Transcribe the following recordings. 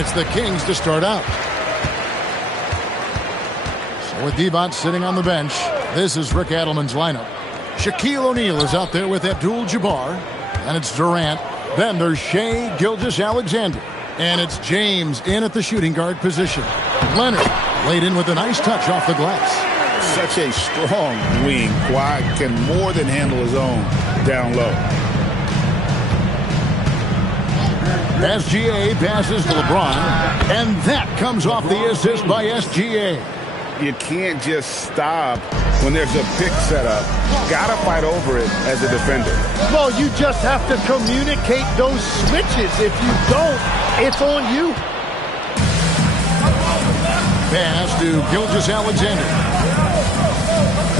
it's the Kings to start out. So with Divac sitting on the bench, this is Rick Adelman's lineup. Shaquille O'Neal is out there with Abdul-Jabbar. And it's Durant. Then there's Shai Gilgeous-Alexander. And it's James in at the shooting guard position. Leonard laid in with a nice touch off the glass. Such a strong wing. Kawhi can more than handle his own down low. SGA passes to LeBron. And that comes off the assist by SGA. You can't just stop when there's a pick set up. Gotta fight over it as a defender. Well, you just have to communicate those switches. If you don't, it's on you. Pass to Gilgeous-Alexander.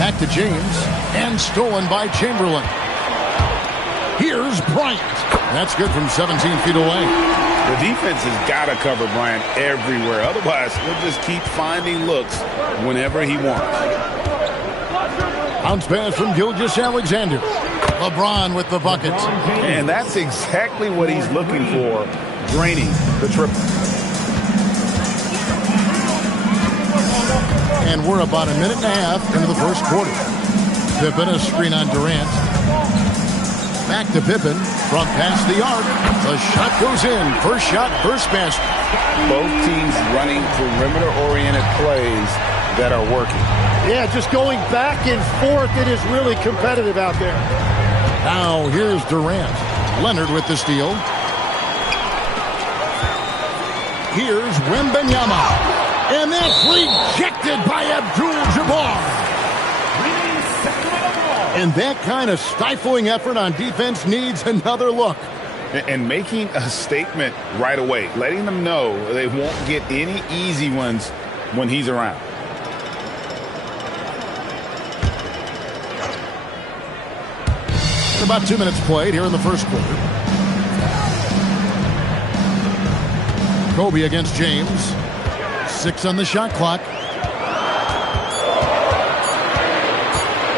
Back to James. And stolen by Chamberlain. Here's Bryant. That's good from 17 feet away. The defense has got to cover Bryant everywhere. Otherwise, he'll just keep finding looks whenever he wants. Bounce pass from Gilgeous-Alexander. LeBron with the bucket. And that's exactly what he's looking for, draining the triple. And we're about a minute and a half into the first quarter. Pippen, a screen on Durant. Back to Pippen from past the arc. The shot goes in. First shot, first basket. Both teams running perimeter-oriented plays that are working. Yeah, just going back and forth. It is really competitive out there. Now here's Durant. Leonard with the steal. Here's Wembanyama. And that's rejected by Abdul-Jabbar. And that kind of stifling effort on defense needs another look. And making a statement right away, letting them know they won't get any easy ones when he's around. And about 2 minutes played here in the first quarter. Kobe against James. 6 on the shot clock.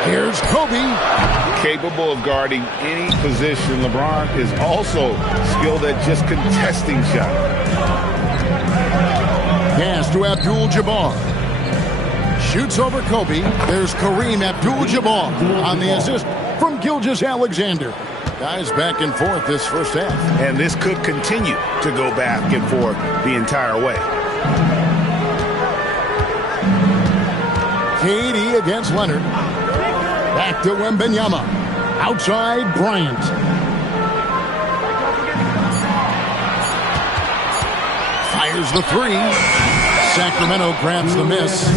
Here's Kobe. Capable of guarding any position. LeBron is also skilled at just contesting shots. Pass to Abdul-Jabbar. Shoots over Kobe. There's Kareem Abdul-Jabbar on the assist from Gilgeous-Alexander. Guys back and forth this first half. And this could continue to go back and forth the entire way. KD against Leonard. Back to Wembanyama. Outside Bryant. Fires the three. Sacramento grabs the miss.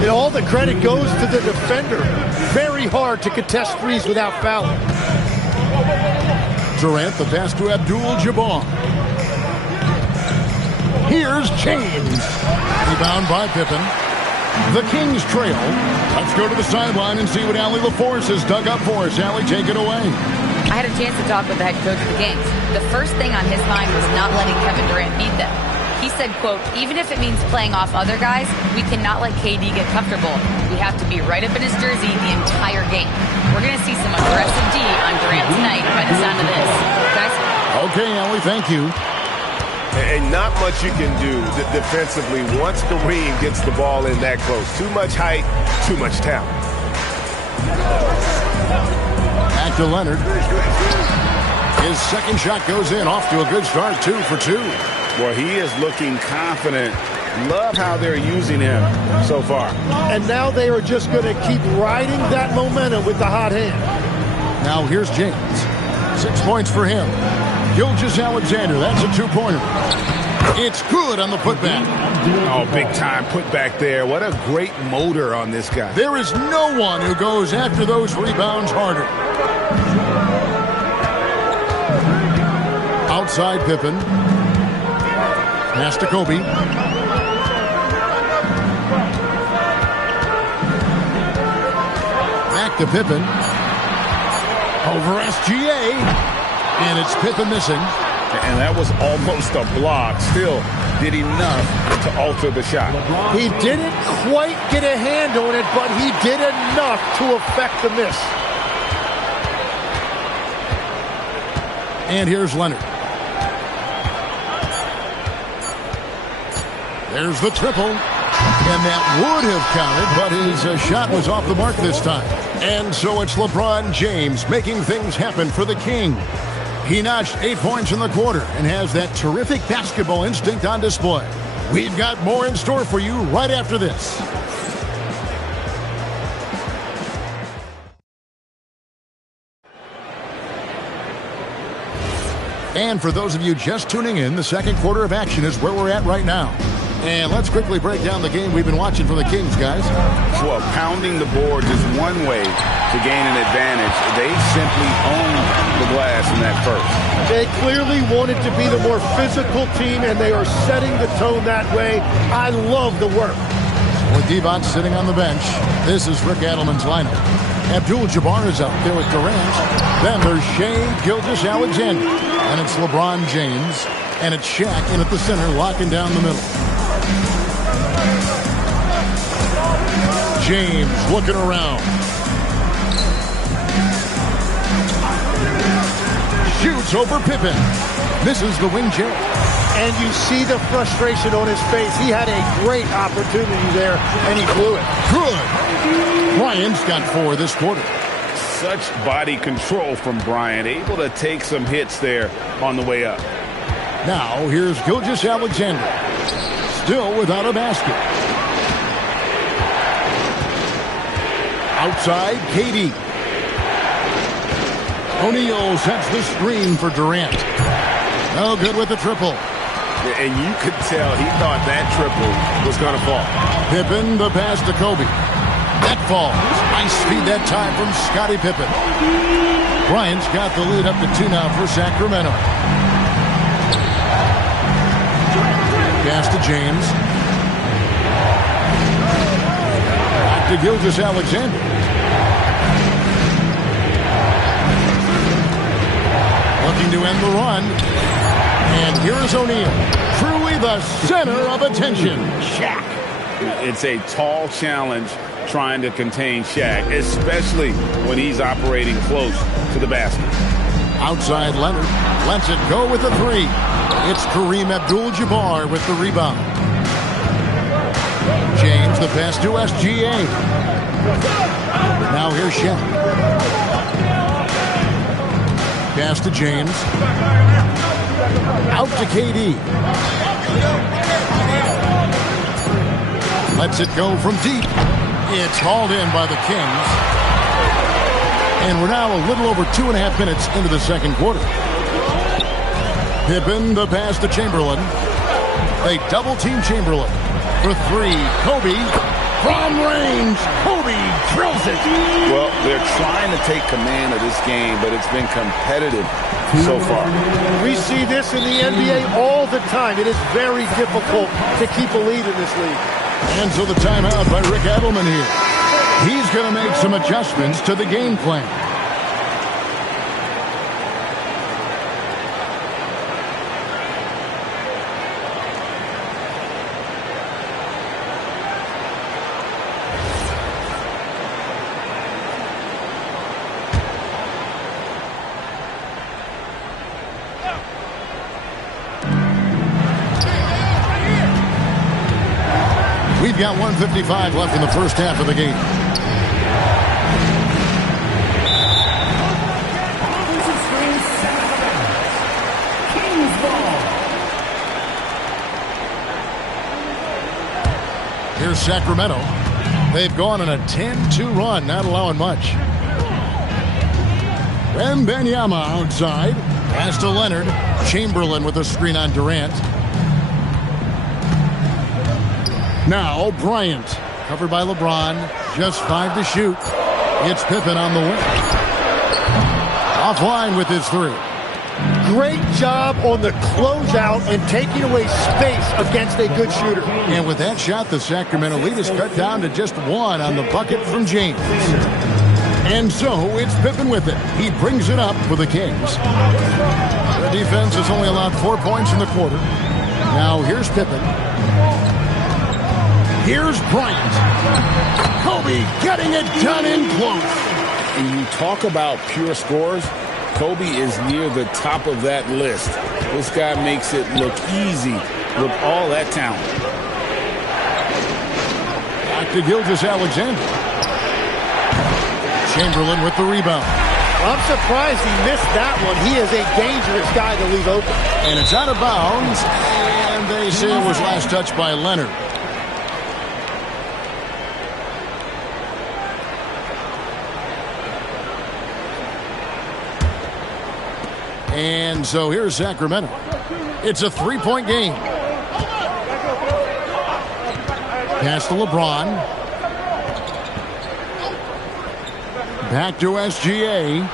And all the credit goes to the defender. Very hard to contest threes without fouling. Durant, the pass to Abdul-Jabbar. Here's James. Rebound by Pippen. The Kings trail. Let's go to the sideline and see what Allie LaForce has dug up for us. Allie, take it away. I had a chance to talk with the head coach of the Kings. The first thing on his mind was not letting Kevin Durant beat them. He said, quote, even if it means playing off other guys, we cannot let KD get comfortable. We have to be right up in his jersey the entire game. We're going to see some aggressive D on Durant tonight by the sound of this. Guys? Okay, Allie, thank you. And not much you can do defensively once Kareem gets the ball in that close. Too much height, too much talent. Back to Leonard. His second shot goes in, off to a good start, 2 for 2. Well, he is looking confident. Love how they're using him so far. And now they are just going to keep riding that momentum with the hot hand. Now here's James. 6 points for him. Gilgeous-Alexander, that's a 2-pointer. It's good on the putback. Oh, big time putback there. What a great motor on this guy. There is no one who goes after those rebounds harder. Outside Pippen. Pass to Kobe. Back to Pippen. Over SGA. And it's Pippen missing. And that was almost a block. Still did enough to alter the shot. He didn't quite get a hand on it, but he did enough to affect the miss. And here's Leonard. There's the triple. And that would have counted, but his shot was off the mark this time. And so it's LeBron James making things happen for the King. He notched 8 points in the quarter and has that terrific basketball instinct on display. We've got more in store for you right after this. And for those of you just tuning in, the second quarter of action is where we're at right now. And let's quickly break down the game we've been watching for the Kings, guys. Well, pounding the boards is one way to gain an advantage. They simply owned the glass in that first. They clearly wanted to be the more physical team, and they are setting the tone that way. I love the work. With Devon sitting on the bench, this is Rick Adelman's lineup. Abdul-Jabbar is out there with Durant. Then there's Shai Gilgeous-Alexander. And it's LeBron James. And it's Shaq in at the center, locking down the middle. James looking around. Shoots over Pippen. Misses the wing J. And you see the frustration on his face. He had a great opportunity there, and he blew it. Good. Bryant's got 4 this quarter. Such body control from Bryant, able to take some hits there on the way up. Now here's Gilgeous-Alexander. Still without a basket. Outside, KD. O'Neal sets the screen for Durant. No good with the triple. And you could tell he thought that triple was going to fall. Pippen, the pass to Kobe. That falls. Nice speed that time from Scottie Pippen. Bryant's got the lead up to 2 now for Sacramento. Pass to James. Back to Gilgeous-Alexander. Looking to end the run. And here's O'Neal. Truly the center of attention. Shaq. It's a tall challenge trying to contain Shaq, especially when he's operating close to the basket. Outside Leonard. Lets it go with the 3. It's Kareem Abdul-Jabbar with the rebound. James, the pass to SGA. Now here's Shaq. Pass to James. Out to KD. Lets it go from deep. It's hauled in by the Kings. And we're now a little over 2.5 minutes into the second quarter. Pippen, the pass to Chamberlain. They double-team Chamberlain. For 3, Kobe. From range, Kobe drills it. Well, they're trying to take command of this game, but it's been competitive so far. We see this in the NBA all the time. It is very difficult to keep a lead in this league. And so the timeout by Rick Adelman here. He's going to make some adjustments to the game plan. We've got 1:55 left in the first half of the game. Here's Sacramento. They've gone on a 10-2 run, not allowing much. Wembanyama outside. Pass to Leonard. Chamberlain with a screen on Durant. Now Bryant, covered by LeBron, just 5 to shoot. It's Pippen on the wing. Offline with his 3. Great job on the closeout and taking away space against a good shooter. And with that shot, the Sacramento lead is cut down to just 1 on the bucket from James. And so it's Pippen with it. He brings it up for the Kings. The defense has only allowed 4 points in the quarter. Now here's Pippen. Here's Bryant. Kobe getting it done in close. And you talk about pure scores, Kobe is near the top of that list. This guy makes it look easy with all that talent. Back to Gilgeous-Alexander. Chamberlain with the rebound. I'm surprised he missed that one. He is a dangerous guy to leave open. And it's out of bounds. And they say it was last touched by Leonard. And so here's Sacramento. It's a three-point game. Pass to LeBron. Back to SGA.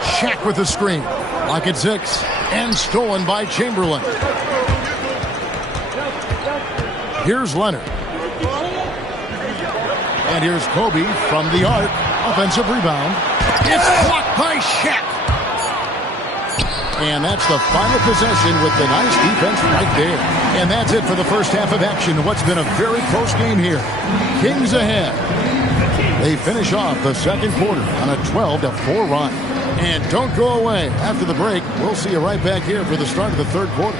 Shaq with the screen. Lock at 6. And stolen by Chamberlain. Here's Leonard. And here's Kobe from the arc. Offensive rebound. It's blocked by Shaq. And that's the final possession with the nice defense right there. And that's it for the first half of action. What's been a very close game here. Kings ahead. They finish off the second quarter on a 12-4 run. And don't go away. After the break, we'll see you right back here for the start of the third quarter.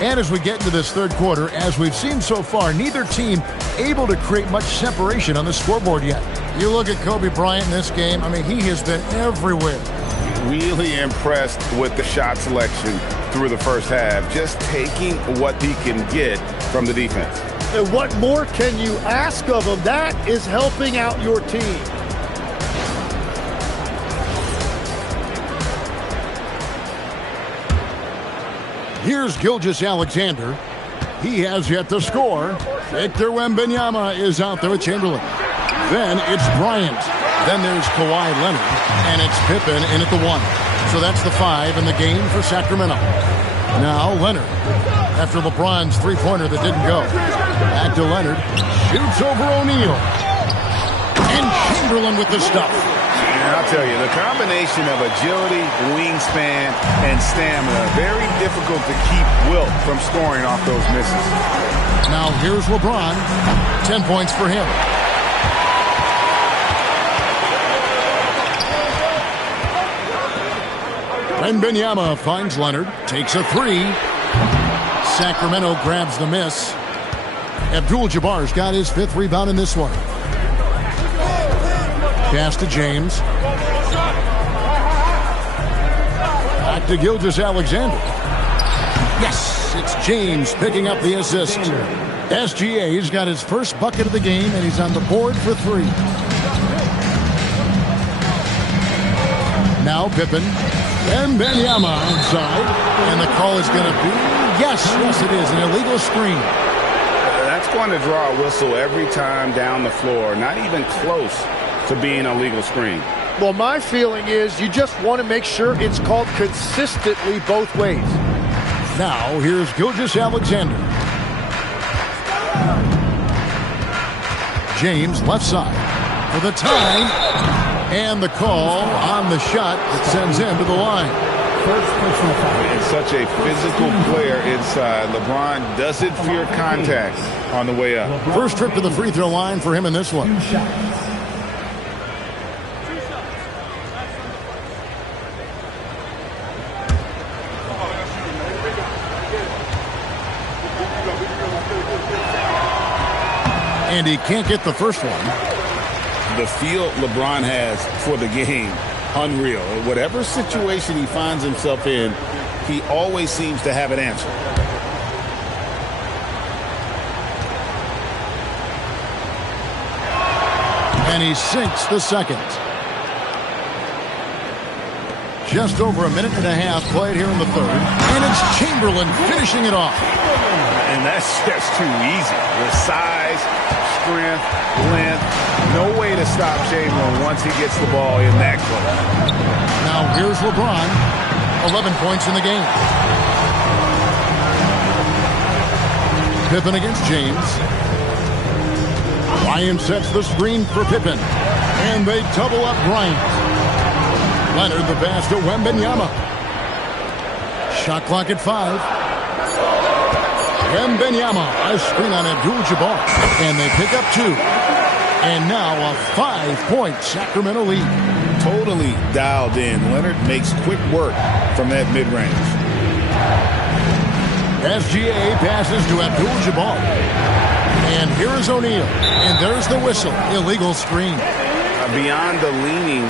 And as we get into this third quarter, as we've seen so far, neither team able to create much separation on the scoreboard yet. You look at Kobe Bryant in this game, I mean, he has been everywhere. Really impressed with the shot selection through the first half, just taking what he can get from the defense. And what more can you ask of him? That is helping out your team. Here's Gilgeous-Alexander. He has yet to score. Victor Wembanyama is out there with Chamberlain. Then it's Bryant. Then there's Kawhi Leonard. And it's Pippen in at the 1. So that's the 5 in the game for Sacramento. Now Leonard. After LeBron's three-pointer that didn't go. Back to Leonard. Shoots over O'Neal. And Chamberlain with the stuff. And I'll tell you, the combination of agility, wingspan, and stamina, very difficult to keep Wilt from scoring off those misses. Now here's LeBron. 10 points for him. Wembanyama finds Leonard. Takes a 3. Sacramento grabs the miss. Abdul-Jabbar's got his 5th rebound in this one. Pass to James. Back to Gilgeous-Alexander. Yes, it's James picking up the assist. SGA's got his first bucket of the game, and he's on the board for 3. Now Pippen. And Wembanyama outside. And the call is going to be, yes, it is, an illegal screen. That's going to draw a whistle every time down the floor. Not even close to being a legal screen. Well, my feeling is you just want to make sure it's called consistently both ways. Now, here's Gilgeous-Alexander. James, left side, for the tie. And the call on the shot that sends him to the line. It's such a physical player inside. LeBron doesn't fear contact on the way up. First trip to the free throw line for him in this one. And he can't get the first one. The feel LeBron has for the game, unreal. Whatever situation he finds himself in, he always seems to have an answer. And he sinks the second. Just over a minute and a half played here in the third. And it's Chamberlain finishing it off. And that's just too easy. The size, strength, length, no way to stop Chamberlain once he gets the ball in that close. Now here's LeBron, 11 points in the game. Pippen against James. Bryant sets the screen for Pippen. And they double up Bryant. Leonard the pass to Wembanyama. Shot clock at 5. Wembanyama, a screen on Abdul-Jabbar. And they pick up 2. And now a 5-point Sacramento lead. Totally dialed in. Leonard makes quick work from that mid-range. SGA passes to Abdul-Jabbar. And here is O'Neal. And there's the whistle. Illegal screen. Beyond the leaning,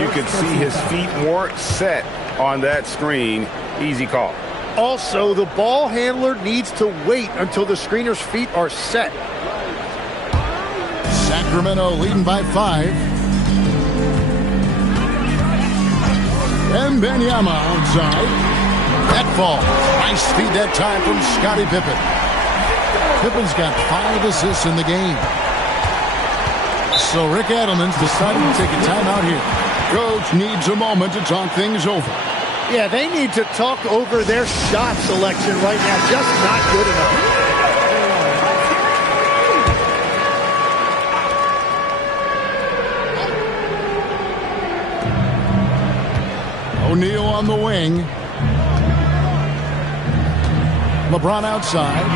you could see his feet weren't set on that screen. Easy call. Also, the ball handler needs to wait until the screener's feet are set. Sacramento leading by 5. Wembanyama outside. That fall. Nice feed that time from Scottie Pippen. Pippen's got 5 assists in the game. So Rick Adelman's decided to take a timeout here. Coach needs a moment to talk things over. Yeah, they need to talk over their shot selection right now. Just not good enough. O'Neal on the wing. LeBron outside.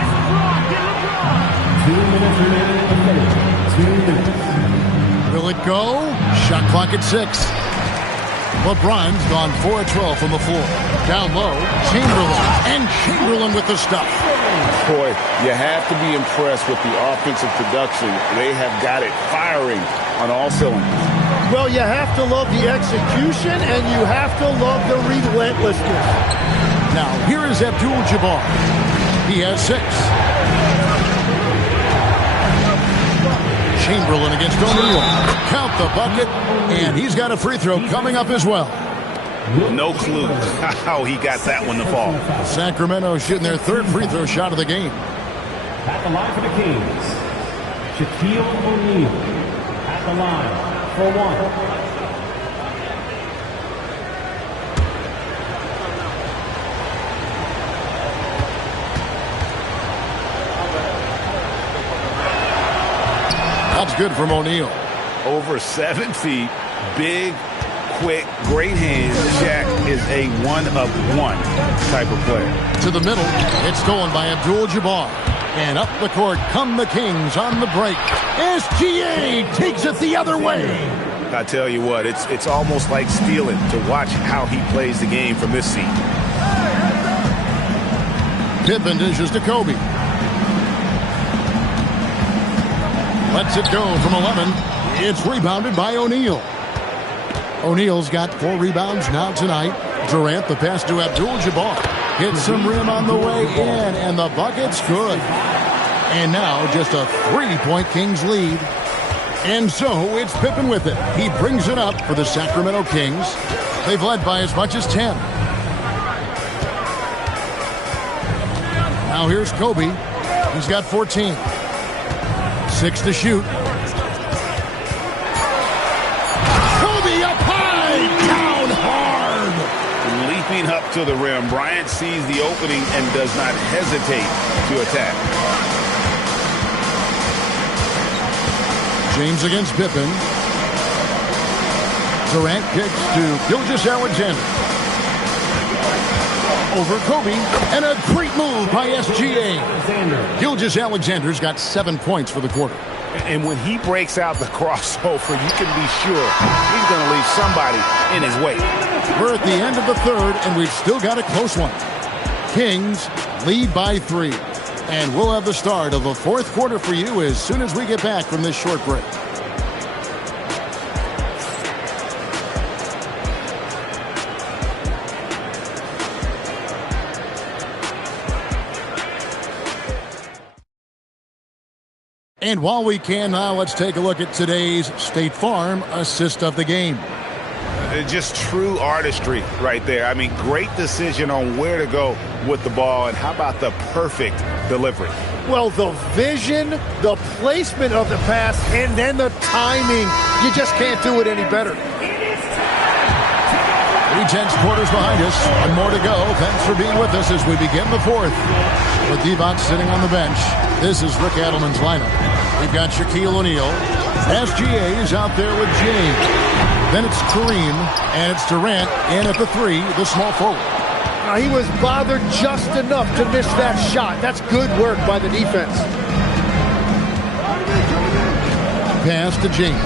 2 minutes remaining in the third. 2 minutes. Will it go? Shot clock at 6. LeBron's gone 4 of 12 from the floor. Down low, Chamberlain. And Chamberlain with the stuff. Boy, you have to be impressed with the offensive production. They have got it firing on all cylinders. Well, you have to love the execution, and you have to love the relentlessness. Now, here is Abdul-Jabbar. He has 6. Chamberlain against O'Neal. Count the bucket, and he's got a free throw coming up as well. No clue how he got that one to fall. Sacramento shooting their 3rd free throw shot of the game. At the line for the Kings, Shaquille O'Neal. At the line for 1. That's good from O'Neal. Over 7 feet, big, quick, great hands. Shaq is a one-of-one type of player. To the middle, it's stolen by Abdul-Jabbar. And up the court come the Kings on the break. SGA takes it the other way. I tell you what, it's almost like stealing to watch how he plays the game from this seat. Pippen dishes to Kobe. Lets it go from 11. It's rebounded by O'Neal. O'Neal's got 4 rebounds now tonight. Durant, the pass to Abdul-Jabbar. Hits some rim on the way in, and the bucket's good. And now just a 3-point Kings lead. And so it's Pippen with it. He brings it up for the Sacramento Kings. They've led by as much as 10. Now here's Kobe. He's got 14. 6 to shoot. Kobe up high, down hard. Leaping up to the rim, Bryant sees the opening and does not hesitate to attack. James against Pippen. Durant kicks to Gilgeous-Alexander. Over Kobe, and a great move by SGA. Gilgeous-Alexander's got 7 points for the quarter. And when he breaks out the crossover, you can be sure he's going to leave somebody in his way. We're at the end of the third, and we've still got a close one. Kings lead by 3. And we'll have the start of the 4th quarter for you as soon as we get back from this short break. And while we can now, let's take a look at today's State Farm assist of the game. Just true artistry right there. I mean, great decision on where to go with the ball, and how about the perfect delivery? Well, the vision, the placement of the pass, and then the timing. You just can't do it any better. 3/10 quarters behind us. One more to go. Thanks for being with us as we begin the fourth. With Divac sitting on the bench, this is Rick Adelman's lineup. We've got Shaquille O'Neal. SGA is out there with James. Then it's Kareem, and it's Durant in at the 3, the small forward. Now, he was bothered just enough to miss that shot. That's good work by the defense. Pass to James.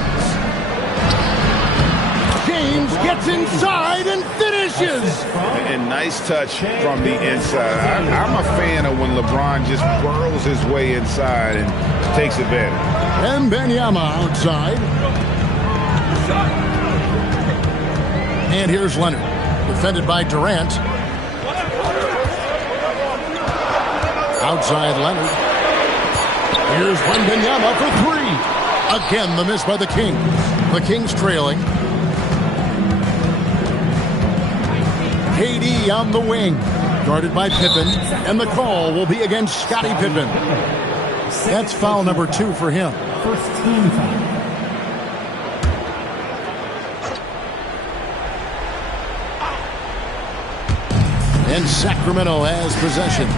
James gets inside and finishes. And nice touch from the inside. I'm a fan of when LeBron just burrows his way inside and takes advantage. And Wembanyama outside. And here's Leonard, defended by Durant. Outside Leonard. Here's Wembanyama for 3. Again, the miss by the Kings. The Kings trailing. KD on the wing, guarded by Pippen, and the call will be against Scottie Pippen. That's foul number 2 for him. First team foul. And Sacramento has possession.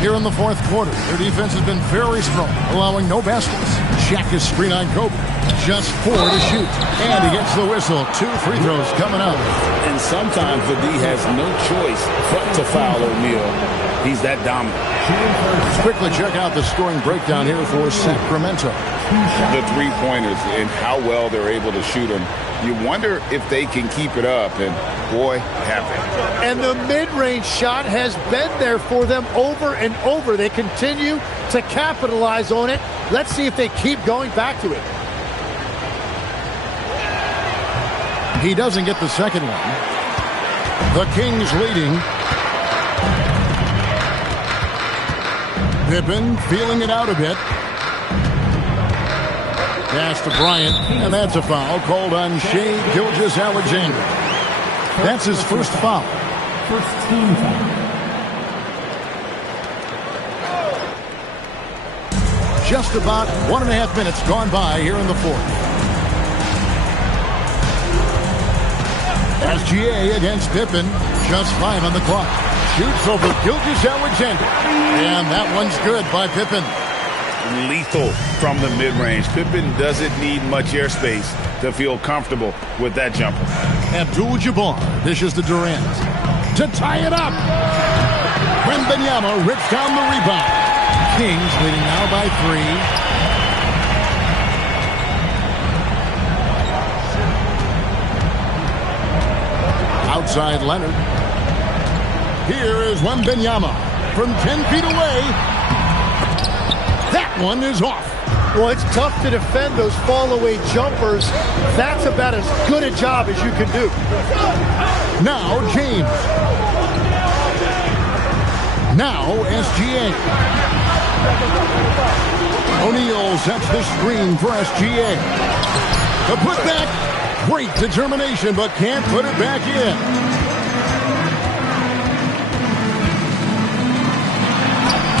Here in the fourth quarter, their defense has been very strong, allowing no baskets. Shaq is screen on Kobe. Just 4 to shoot. And he gets the whistle. 2 free throws coming up. And sometimes the D has no choice but to foul O'Neal. He's that dominant. Let's quickly check out the scoring breakdown here for Sacramento. The three-pointers and how well they're able to shoot them. You wonder if they can keep it up, and boy, have they. And the mid-range shot has been there for them over and over. They continue to capitalize on it. Let's see if they keep going back to it. He doesn't get the second one. The Kings leading. Pippen feeling it out a bit. Pass to Bryant, and that's a foul called on Shai Gilgeous-Alexander. That's his first foul. First team foul. Just about 1.5 minutes gone by here in the fourth. SGA against Pippen, just 5 on the clock. Shoots over Gilgeous-Alexander, and that one's good by Pippen. Lethal from the mid-range. Pippen doesn't need much airspace to feel comfortable with that jumper. Abdul-Jabbar dishes to Durant to tie it up. Wembanyama rips down the rebound. Kings leading now by 3. Outside Leonard. Here is Wembanyama from 10 feet away. That one is off. Well, it's tough to defend those fall-away jumpers. That's about as good a job as you can do. Now James. Now SGA. O'Neal sets the screen for SGA. The putback. Great determination, but can't put it back in.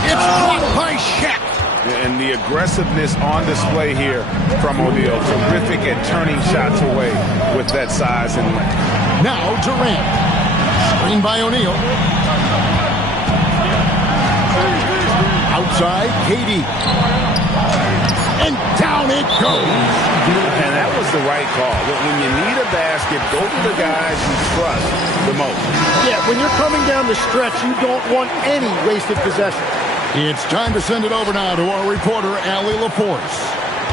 It's caught by Shaq. And the aggressiveness on display here from O'Neal. Terrific at turning shots away with that size and length. Now Durant. Screen by O'Neal. Outside, KD. And down it goes. And that was the right call. When you need a basket, go to the guys you trust the most. Yeah, when you're coming down the stretch, you don't want any wasted possession. It's time to send it over now to our reporter, Allie LaForce.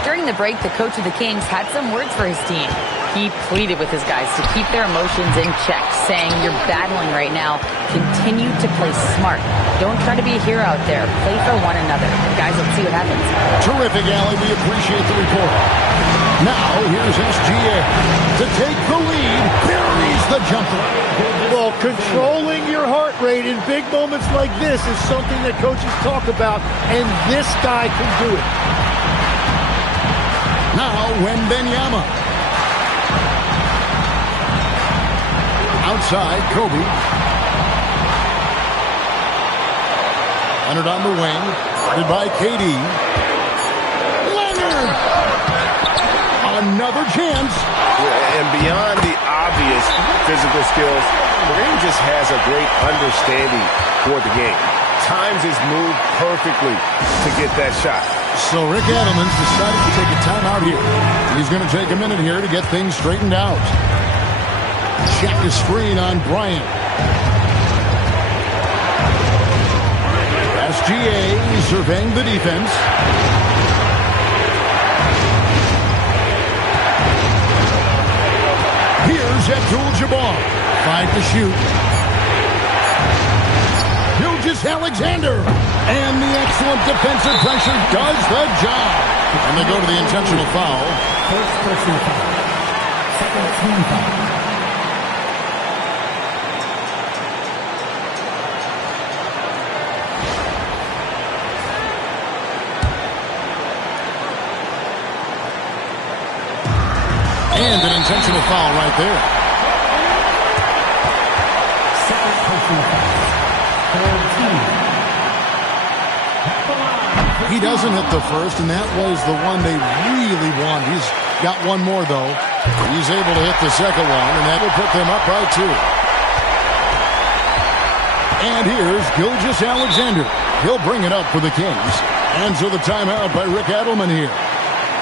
During the break, the coach of the Kings had some words for his team. He pleaded with his guys to keep their emotions in check, saying, "You're battling right now. Continue to play smart. Don't try to be a hero out there. Play for one another." Guys, let's see what happens. Terrific, Allie. We appreciate the report. Now, here's SGA to take the lead. Buries the jumper. Well, controlling your heart rate in big moments like this is something that coaches talk about, and this guy can do it. Now, Wembanyama. side, Kobe. Leonard on the wing. Guarded by KD. Leonard! Another chance. Yeah, and beyond the obvious physical skills, Kareem just has a great understanding for the game. Times his move perfectly to get that shot. So Rick Adelman's decided to take a timeout here. He's going to take a minute here to get things straightened out. Check the screen on Bryant. SGA surveying the defense. Here's Abdul-Jabbar. 5 to shoot. Gilgeous-Alexander. And the excellent defensive pressure does the job. And they go to the intentional foul. First personal foul. Second team foul. And an intentional foul right there. Second personal foul. Third team. He doesn't hit the first, and that was the one they really wanted. He's got one more, though. He's able to hit the second one, and that will put them up by 2. And here's Gilgeous-Alexander. He'll bring it up for the Kings. And so the timeout by Rick Adelman here.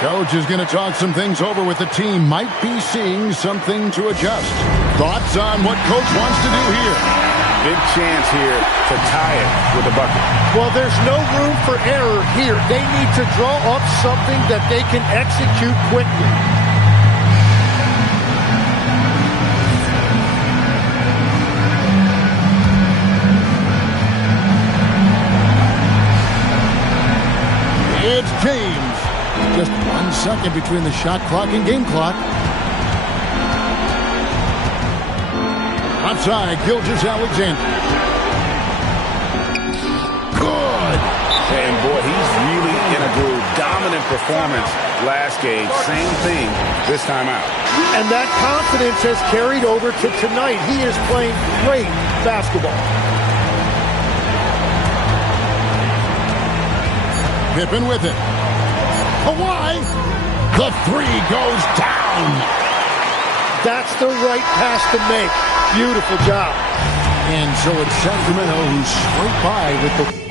Coach is going to talk some things over with the team. Might be seeing something to adjust. Thoughts on what Coach wants to do here? Big chance here to tie it with a bucket. Well, there's no room for error here. They need to draw up something that they can execute quickly. It's James. Just 1 second between the shot clock and game clock. Outside, Gilgeous-Alexander. Good. And boy, he's really in a groove. Dominant performance last game. Same thing this time out. And that confidence has carried over to tonight. He is playing great basketball. Pippen with it. Kawhi. The 3 goes down. That's the right pass to make. Beautiful job. And so it's Sacramento who's straight by with the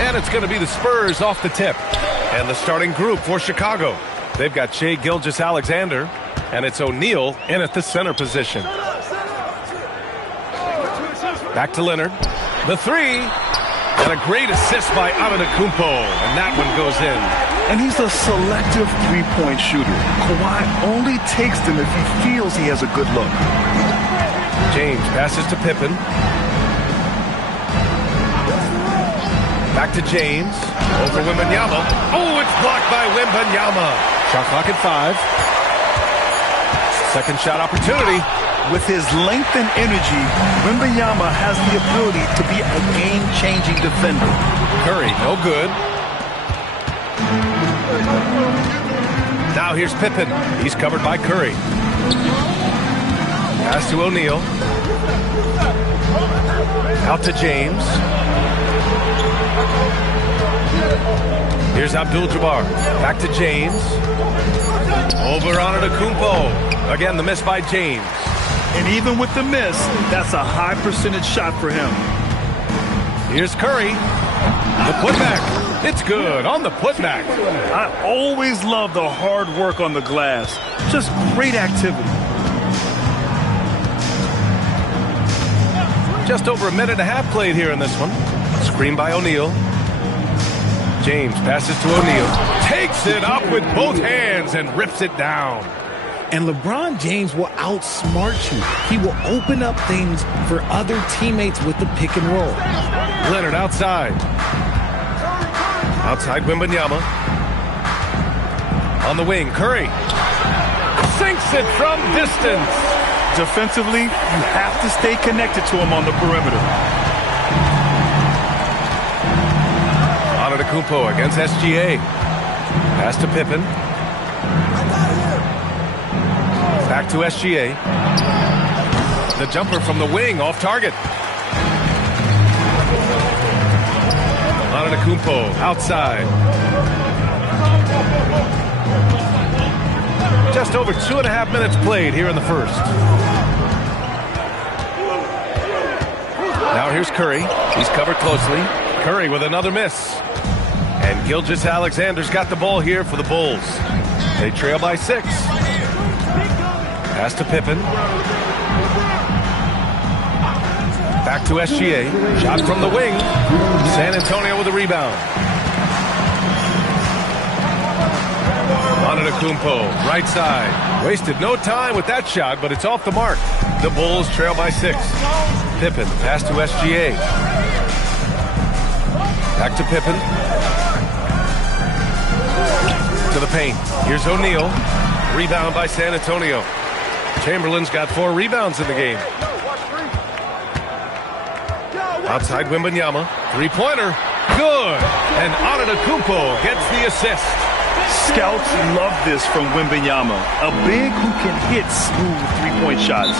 And it's going to be the Spurs off the tip. And the starting group for Chicago. They've got Shai Gilgeous-Alexander, and it's O'Neal in at the center position. Back to Leonard. The three. And a great assist by Antetokounmpo. And that one goes in. And he's a selective three-point shooter. Kawhi only takes them if he feels he has a good look. James passes to Pippen. Back to James. Over Wembanyama. Oh, it's blocked by Wembanyama. Shot clock at 5. Second shot opportunity. With his length and energy, Wembanyama has the ability to be a game-changing defender. Curry, no good. Now here's Pippen. He's covered by Curry. Pass to O'Neal. Out to James. Here's Abdul-Jabbar. Back to James. Over Antetokounmpo. Again, the miss by James. And even with the miss, that's a high percentage shot for him. Here's Curry. The putback. It's good on the putback. I always love the hard work on the glass. Just great activity. Just over a minute and a half played here in this one. Screen by O'Neal. James passes to O'Neal. Takes it up with both hands and rips it down. And LeBron James will outsmart you. He will open up things for other teammates with the pick and roll. Leonard outside. Outside Wembanyama. On the wing, Curry. Sinks it from distance. Defensively, you have to stay connected to him on the perimeter. Antetokounmpo against SGA. Pass to Pippen. Back to SGA. The jumper from the wing off target. Antetokounmpo outside. Just over 2.5 minutes played here in the first. Now here's Curry. He's covered closely. Curry with another miss. And Gilgeous-Alexander's got the ball here for the Bulls. They trail by 6. Pass to Pippen. Back to SGA. Shot from the wing. San Antonio with a rebound. Antetokounmpo, right side. Wasted no time with that shot, but it's off the mark. The Bulls trail by 6. Pippen, pass to SGA. Back to Pippen. To the paint. Here's O'Neal. Rebound by San Antonio. Chamberlain's got 4 rebounds in the game. Outside Wembanyama. Three-pointer. Good. And Antetokounmpo gets the assist. Scouts love this from Wembanyama. A big who can hit smooth three-point shots.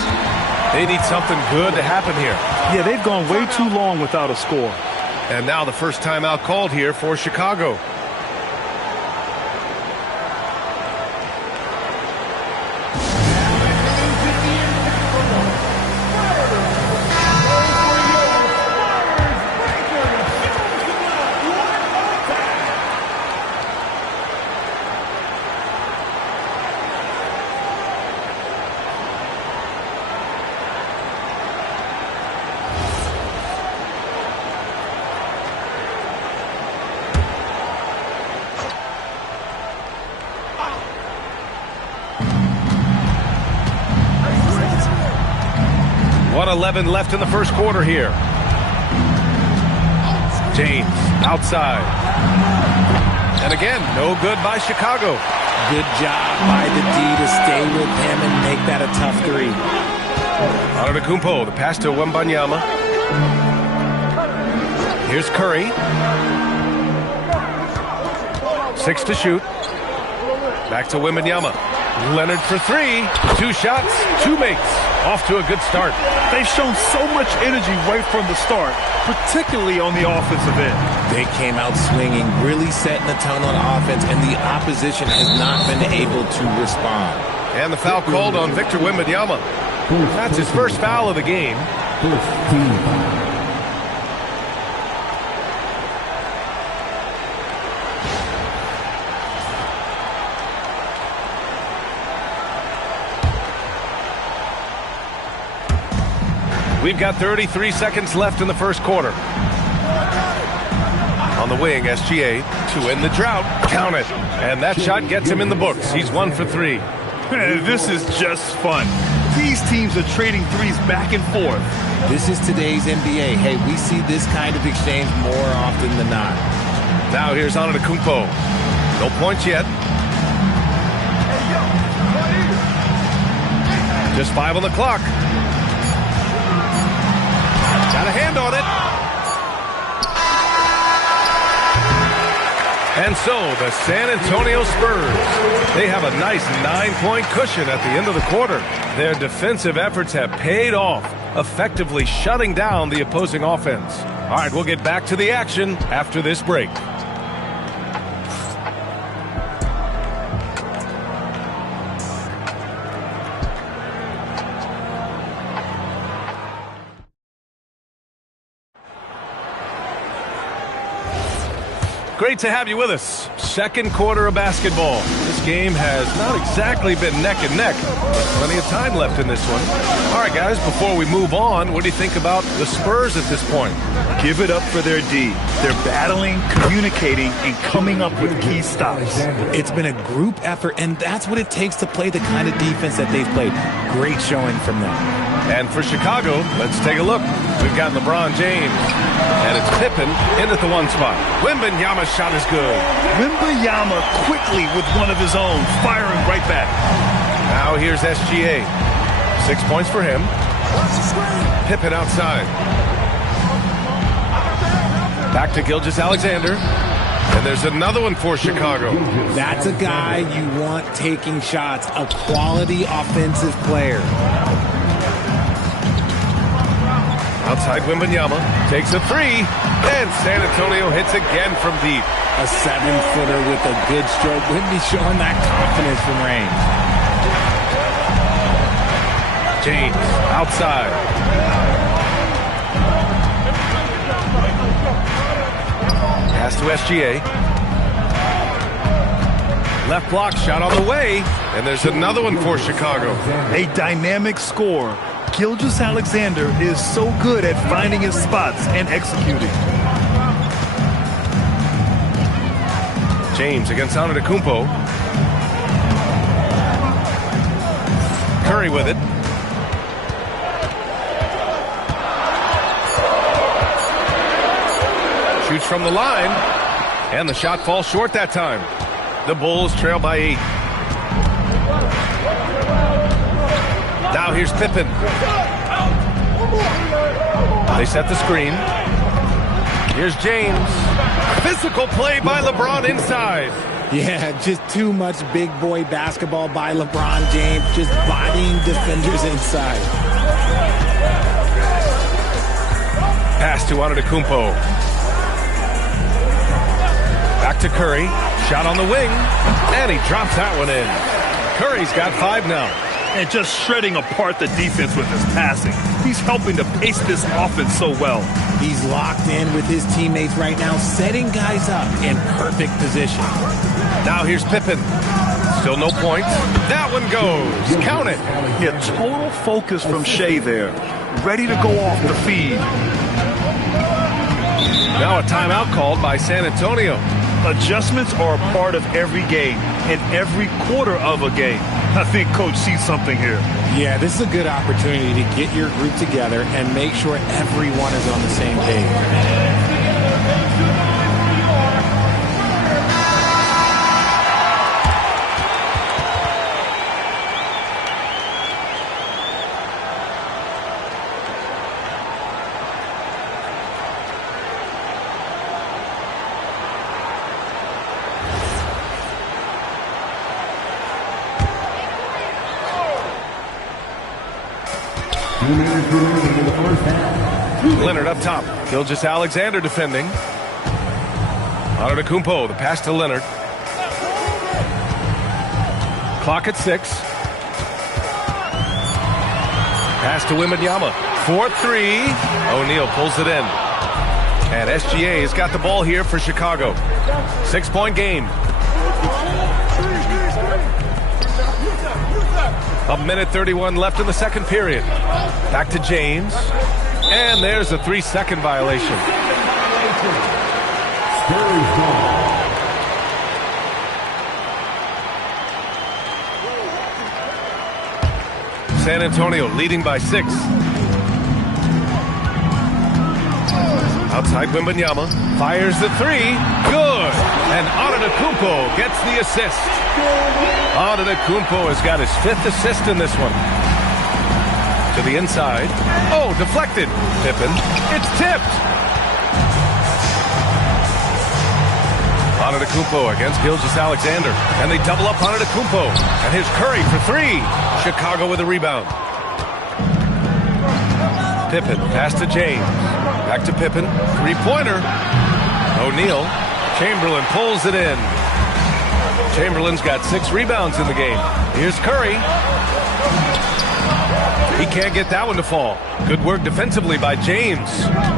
They need something good to happen here. Yeah, they've gone way too long without a score. And now the first timeout called here for Chicago. .11 left in the first quarter here. James outside. And again, no good by Chicago. Good job by the D to stay with him and make that a tough three. Antetokounmpo, the pass to Wembanyama. Here's Curry. 6 to shoot. Back to Wembanyama. Leonard for 3. 2 shots, 2 makes. Off to a good start. They've shown so much energy right from the start, particularly on the offensive end. They came out swinging, really setting the tone on offense, and the opposition has not been able to respond. And the foul called on Victor Wembanyama. That's his first foul of the game. We've got 33 seconds left in the first quarter. On the wing, SGA to end the drought. Count it. And that shot gets him in the books. He's 1 for 3. This is just fun. These teams are trading threes back and forth. This is today's NBA. Hey, we see this kind of exchange more often than not. Now here's Antetokounmpo. No points yet. Just 5 on the clock. Got a hand on it. And so the San Antonio Spurs, they have a nice 9-point cushion at the end of the quarter. Their defensive efforts have paid off, effectively shutting down the opposing offense. All right, we'll get back to the action after this break. Great to have you with us. Second quarter of basketball. This game has not exactly been neck and neck, but plenty of time left in this one. All right, guys, before we move on, what do you think about the Spurs at this point? Give it up for their D. They're battling, communicating, and coming up with key stops. It's been a group effort, and that's what it takes to play the kind of defense that they've played. Great showing from them. And for Chicago, let's take a look. We've got LeBron James, and it's Pippen in at the 1 spot. Wembanyama's shot is good. Wembanyama quickly with one of his own, firing right back. Now here's SGA. 6 points for him. Pippen outside. Back to Gilgeous-Alexander. And there's another one for Chicago. That's a guy you want taking shots, a quality offensive player. Outside Wembanyama takes a 3, and San Antonio hits again from deep. A 7-footer with a good stroke. Wouldn't be showing that confidence from range. James outside. Pass to SGA. Left block shot on the way, and there's another one for Chicago. A dynamic score. Gilgeous-Alexander is so good at finding his spots and executing. James against Antetokounmpo. Curry with it. Shoots from the line, and the shot falls short that time. The Bulls trail by 8. Now here's Pippen. They set the screen. Here's James. Physical play by LeBron inside. Yeah, just too much big boy basketball by LeBron James, just bodying defenders inside. Pass to Antetokounmpo. Back to Curry. Shot on the wing, and he drops that one in. Curry's got 5 now. And just shredding apart the defense with his passing. He's helping to pace this offense so well. He's locked in with his teammates right now, setting guys up in perfect position. Now here's Pippen. Still no points. That one goes. Count it. Yeah, total focus from Shea there. Ready to go off the feed. Now a timeout called by San Antonio. Adjustments are a part of every game and every quarter of a game. I think Coach sees something here. Yeah, this is a good opportunity to get your group together and make sure everyone is on the same page. Leonard up top. Gilgeous-Alexander defending. Antetokounmpo, the pass to Leonard. Clock at 6. Pass to Wembanyama. 4-3. O'Neal pulls it in. And SGA has got the ball here for Chicago. 6-point game. 1:31 left in the second period. Back to James. And there's a 3-second violation. San Antonio leading by 6. Outside Wembanyama. Fires the 3. Good. And Antetokounmpo gets the assist. Antetokounmpo has got his 5th assist in this one. To the inside. Oh, deflected. Pippen. It's tipped. Antetokounmpo against Gilgeous-Alexander. And they double up Antetokounmpo. And here's Curry for 3. Chicago with a rebound. Pippen. Pass to James. Back to Pippen. 3-pointer. O'Neal. Chamberlain pulls it in. Chamberlain's got 6 rebounds in the game. Here's Curry. He can't get that one to fall. Good work defensively by James.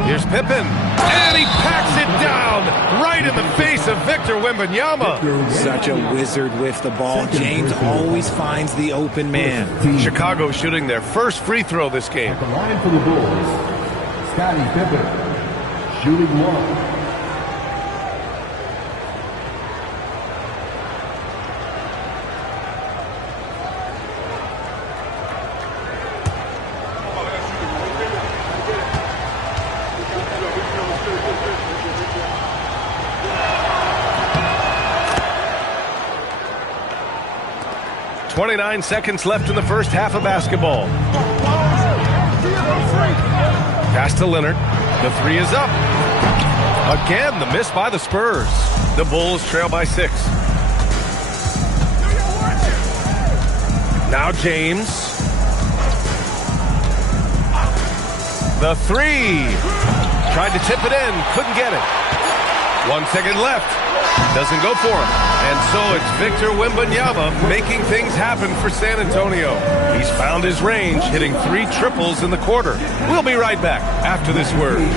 Here's Pippen. And he packs it down right in the face of Victor Wembanyama. Such a wizard with the ball. James always finds the open man. Chicago shooting their first free throw this game. The line for the Bulls, Scottie Pippen, shooting 1. .29 seconds left in the first half of basketball. Pass to Leonard. The 3 is up. Again, the miss by the Spurs. The Bulls trail by 6. Now James. The 3. Tried to tip it in. Couldn't get it. 1 second left. Doesn't go for him. And so it's Victor Wembanyama making things happen for San Antonio. He's found his range, hitting 3 triples in the quarter. We'll be right back after this word.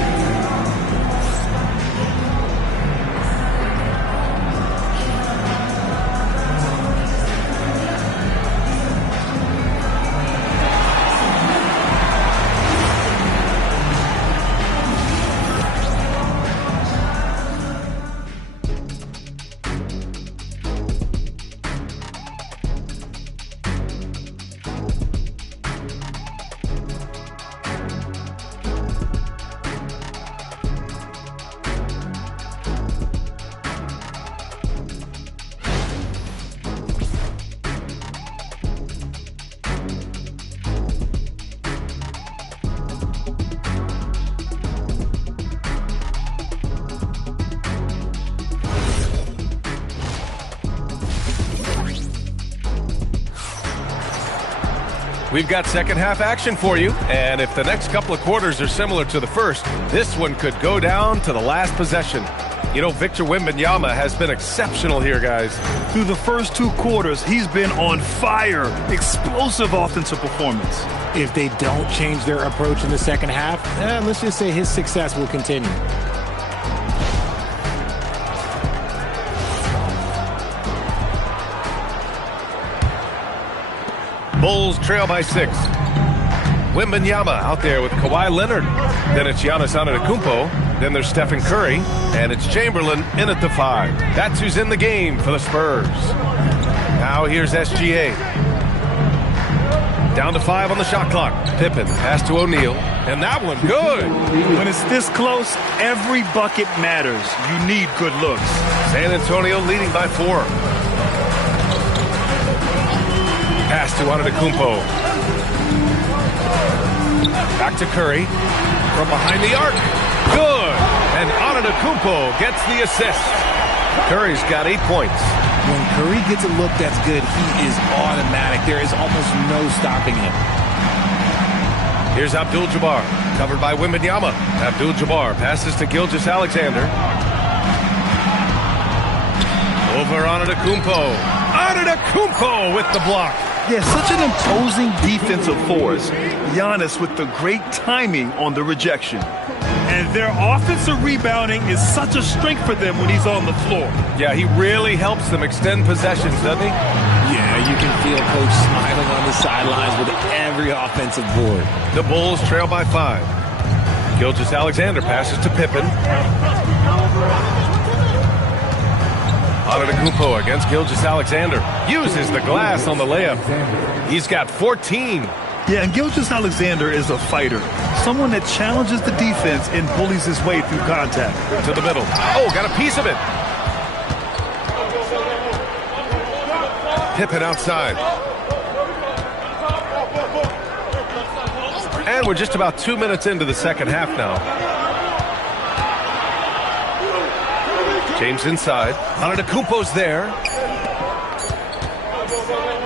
We've got second half action for you, and if the next couple of quarters are similar to the first, this one could go down to the last possession. You know, Victor Wembanyama has been exceptional here, guys. Through the first 2 quarters, he's been on fire. Explosive offensive performance. If they don't change their approach in the second half, let's just say his success will continue. Bulls trail by 6. Wembanyama out there with Kawhi Leonard. Then it's Giannis Antetokounmpo. Then there's Stephen Curry. And it's Chamberlain in at the 5. That's who's in the game for the Spurs. Now here's SGA. Down to 5 on the shot clock. Pippen, pass to O'Neal. And that one, good. When it's this close, every bucket matters. You need good looks. San Antonio leading by 4. Pass to Antetokounmpo. Back to Curry. From behind the arc. Good. And Antetokounmpo gets the assist. Curry's got 8 points. When Curry gets a look that's good, he is automatic. There is almost no stopping him. Here's Abdul-Jabbar. Covered by Wembanyama. Abdul-Jabbar passes to Gilgeous-Alexander. Over Antetokounmpo. Antetokounmpo with the block. Yeah, such an imposing defensive force. Giannis with the great timing on the rejection. And their offensive rebounding is such a strength for them when he's on the floor. Yeah, he really helps them extend possessions, doesn't he? Yeah, you can field coach smiling on the sidelines with every offensive board. The Bulls trail by 5. Gilgeous-Alexander passes to Pippen. Antetokounmpo against Gilgeous-Alexander. Uses the glass on the layup. He's got 14. Yeah, and Gilgeous-Alexander is a fighter. Someone that challenges the defense and bullies his way through contact. To the middle. Oh, got a piece of it. Pippen outside. And we're just about 2 minutes into the second half now. James inside. Antetokounmpo's there.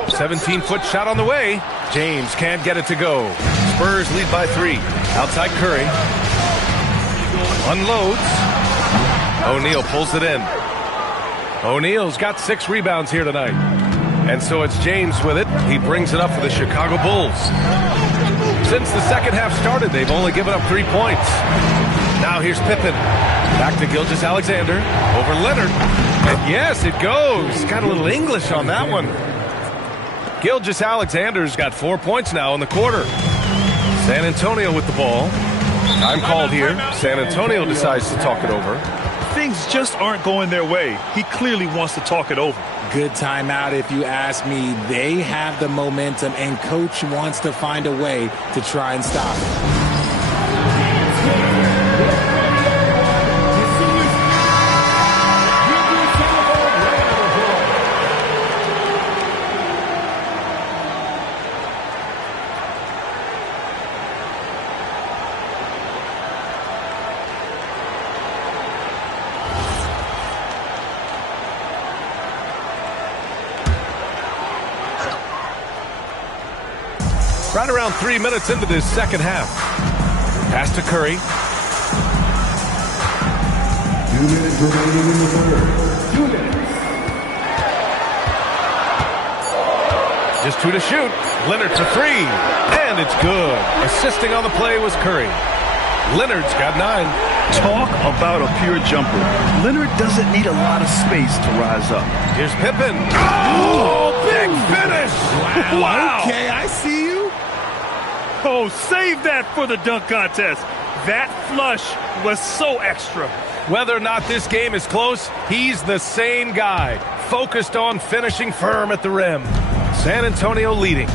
17-foot shot on the way. James can't get it to go. Spurs lead by 3. Outside Curry. Unloads. O'Neal pulls it in. O'Neal's got 6 rebounds here tonight. And so it's James with it. He brings it up for the Chicago Bulls. Since the second half started, they've only given up 3 points. Now here's Pippen. Back to Gilgeous-Alexander. Over Leonard. And yes, it goes. Got a little English on that one. Gilgeous-Alexander's got 4 points now in the quarter. San Antonio with the ball. Time called here. San Antonio decides to talk it over. Things just aren't going their way. He clearly wants to talk it over. Good timeout if you ask me. They have the momentum, and coach wants to find a way to try and stop it. Right around 3 minutes into this second half. Pass to Curry. 2 minutes remaining in the third. 2 minutes. Just 2 to shoot. Leonard for 3. And it's good. Assisting on the play was Curry. Leonard's got 9. Talk about a pure jumper. Leonard doesn't need a lot of space to rise up. Here's Pippen. Oh, big finish. Wow. Okay, I see you. Oh, save that for the dunk contest. That flush was so extra. Whether or not this game is close, he's the same guy. Focused on finishing firm at the rim. San Antonio leading.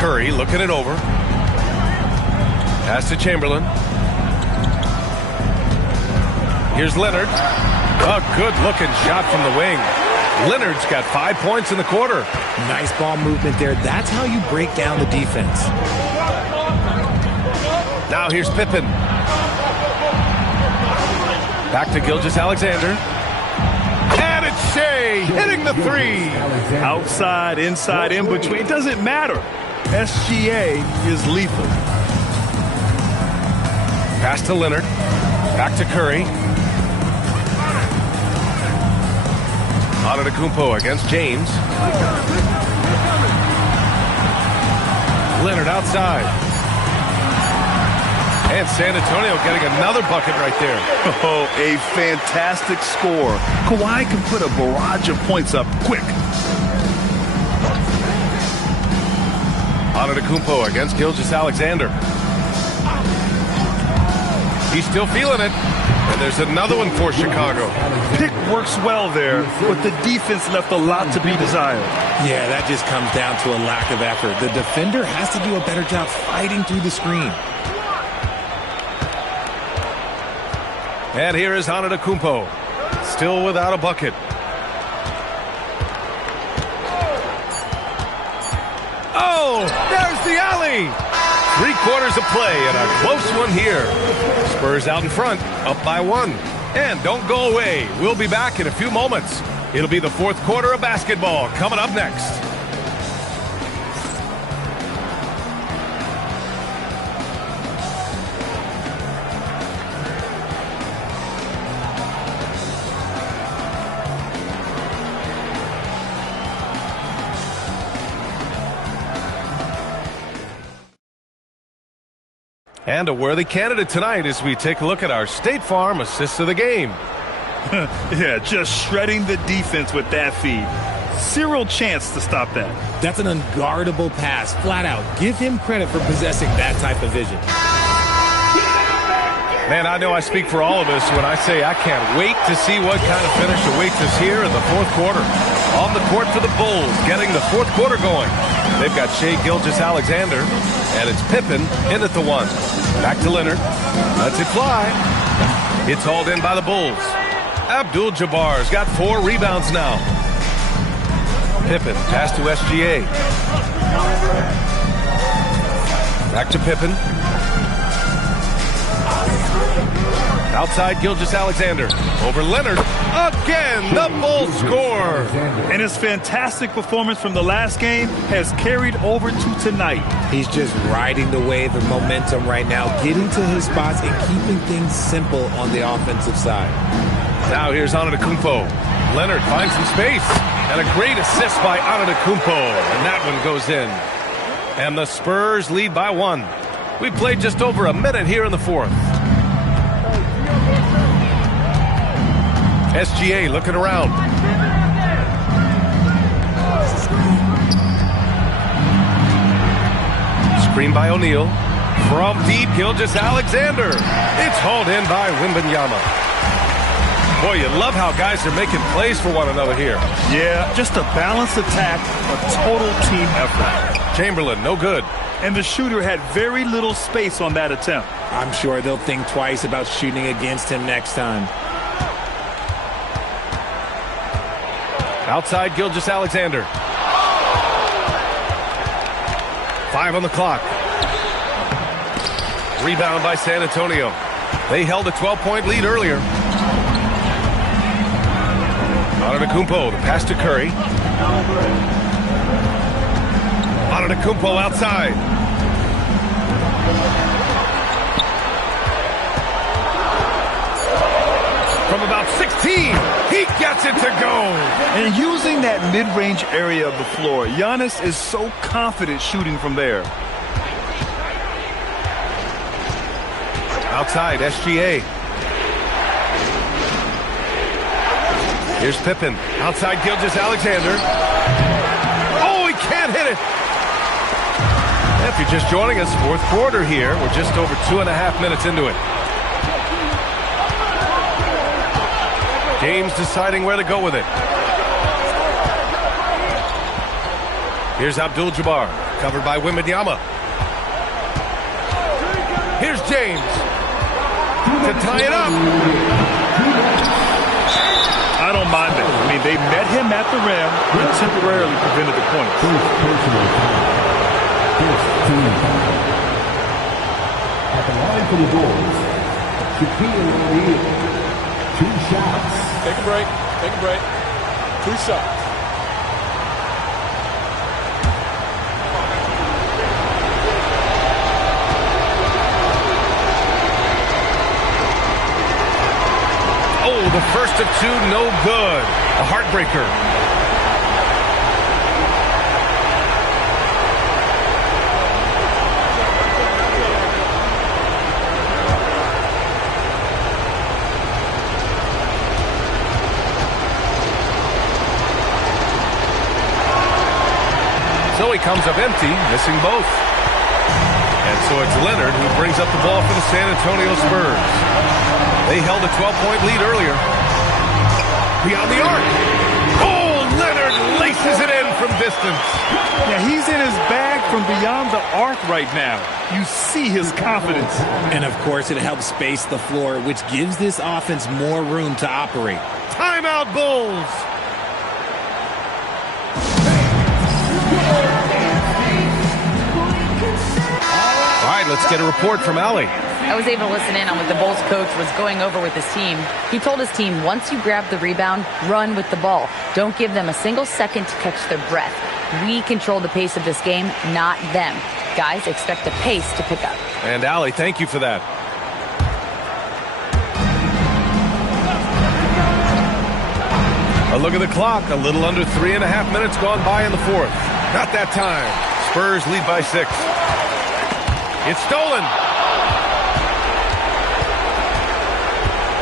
Curry looking it over. Pass to Chamberlain. Here's Leonard. A good-looking shot from the wing. Leonard's got 5 points in the quarter. Nice ball movement there. That's how you break down the defense. Now here's Pippen. Back to Gilgeous-Alexander. And it's Shea hitting the 3. Outside, inside, in between. It doesn't matter. SGA is lethal. Pass to Leonard. Back to Curry. Antetokounmpo against James. Leonard outside. And San Antonio getting another bucket right there. Oh, a fantastic score. Kawhi can put a barrage of points up quick. Antetokounmpo against Gilgeous-Alexander. He's still feeling it. And there's another one for Chicago. Pick works well there, but the defense left a lot to be desired. Yeah, that just comes down to a lack of effort. The defender has to do a better job fighting through the screen. And here is Antetokounmpo, still without a bucket. Oh, there's the alley. 3/4 of play and a close one here. Spurs out in front, up by 1. And don't go away. We'll be back in a few moments. It'll be the fourth quarter of basketball coming up next. And a worthy candidate tonight as we take a look at our State Farm Assist of the Game. Yeah, just shredding the defense with that feed. Zero chance to stop that. That's an unguardable pass, flat out. Give him credit for possessing that type of vision. Man, I know I speak for all of us when I say I can't wait to see what kind of finish awaits us here in the fourth quarter. On the court for the Bulls, getting the fourth quarter going. They've got Shai Gilgeous-Alexander, and it's Pippen in at the one. Back to Leonard. Lets it fly. It's hauled in by the Bulls. Abdul-Jabbar's got 4 rebounds now. Pippen, pass to SGA. Back to Pippen. Outside Gilgeous-Alexander. Over Leonard. Again, the Bulls score. And his fantastic performance from the last game has carried over to tonight. He's just riding the wave of momentum right now, getting to his spots and keeping things simple on the offensive side. Now here's Antetokounmpo. Leonard finds some space. And a great assist by Antetokounmpo. And that one goes in. And the Spurs lead by 1. We played just over a minute here in the fourth. SGA looking around. Screen by O'Neal. From deep, Gilgeous-Alexander. It's hauled in by Wembanyama. Boy, you love how guys are making plays for one another here. Yeah, just a balanced attack, a total team effort. Chamberlain, no good. And the shooter had very little space on that attempt. I'm sure they'll think twice about shooting against him next time. Outside Gilgeous-Alexander. 5 on the clock. Rebound by San Antonio. They held a 12-point lead earlier. Antetokounmpo, the pass to Curry. Antetokounmpo outside. From about 16, he gets it to go. And using that mid-range area of the floor, Giannis is so confident shooting from there. Outside, SGA. Here's Pippen. Outside Gilgeous-Alexander. Oh, he can't hit it. If you're just joining us, fourth quarter here. We're just over 2.5 minutes into it. James deciding where to go with it. Here's Abdul-Jabbar, covered by Wembanyama. Here's James to tie it up. I don't mind that. I mean, they met him at the rim and temporarily prevented the points. At the line for the Bulls, Shaquille O'Neal. 2 shots. Take a break. Take a break. 2 shots. Oh, the first of 2, no good. A heartbreaker. So he comes up empty, missing both. And so it's Leonard who brings up the ball for the San Antonio Spurs. They held a 12-point lead earlier. Beyond the arc. Oh, Leonard laces it in from distance. Yeah, he's in his bag from beyond the arc right now. You see his confidence. And, of course, it helps space the floor, which gives this offense more room to operate. Timeout, Bulls. All right, let's get a report from Allie. I was able to listen in on what the Bulls coach was going over with his team. He told his team, once you grab the rebound, run with the ball. Don't give them a single second to catch their breath. We control the pace of this game, not them. Guys, expect the pace to pick up. And Allie, thank you for that. A look at the clock. A little under 3.5 minutes gone by in the fourth. Not that time. Spurs lead by 6. It's stolen.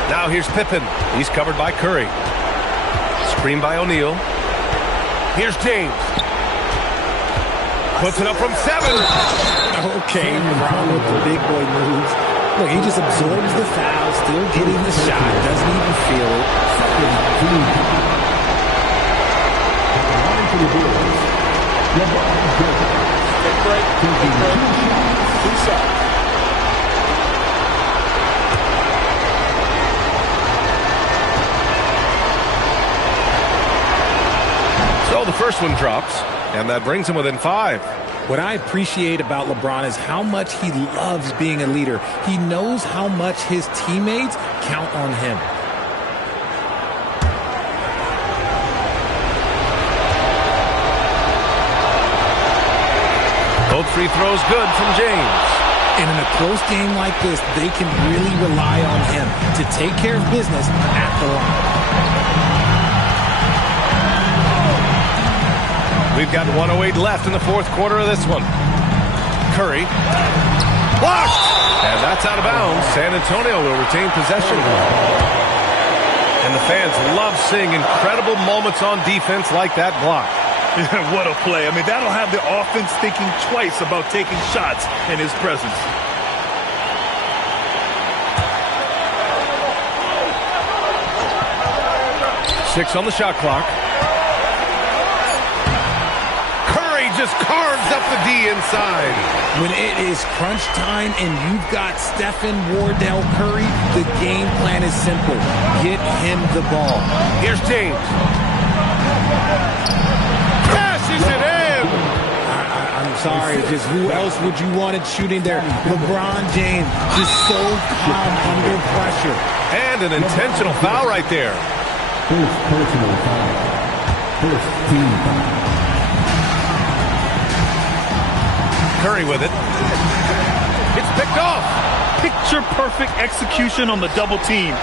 Now here's Pippen. He's covered by Curry. Screen by O'Neal. Here's James. Puts it up from 7. Okay, LeBron with the big boy moves. Look, he just absorbs the foul, still getting the shot, doesn't even feel it. Take a break. Take a break. 2 shots. So the first one drops, and that brings him within 5. What I appreciate about LeBron is how much he loves being a leader. He knows how much his teammates count on him. Both free throws good from James. And in a close game like this, they can really rely on him to take care of business at the line. We've got 1:08 left in the fourth quarter of this one. Curry. Blocked! And that's out of bounds. San Antonio will retain possession. And the fans love seeing incredible moments on defense like that block. What a play. I mean, that'll have the offense thinking twice about taking shots in his presence. Six on the shot clock. Curry just carves up the D inside. When it is crunch time and you've got Stephen Wardell Curry, the game plan is simple. Get him the ball. Here's James. Passes it in. I'm sorry, just who else would you want it shooting there? LeBron James, just so calm under pressure. And an intentional foul right there. First personal foul. First team foul. Curry with it. It's picked off. Picture-perfect execution on the double team.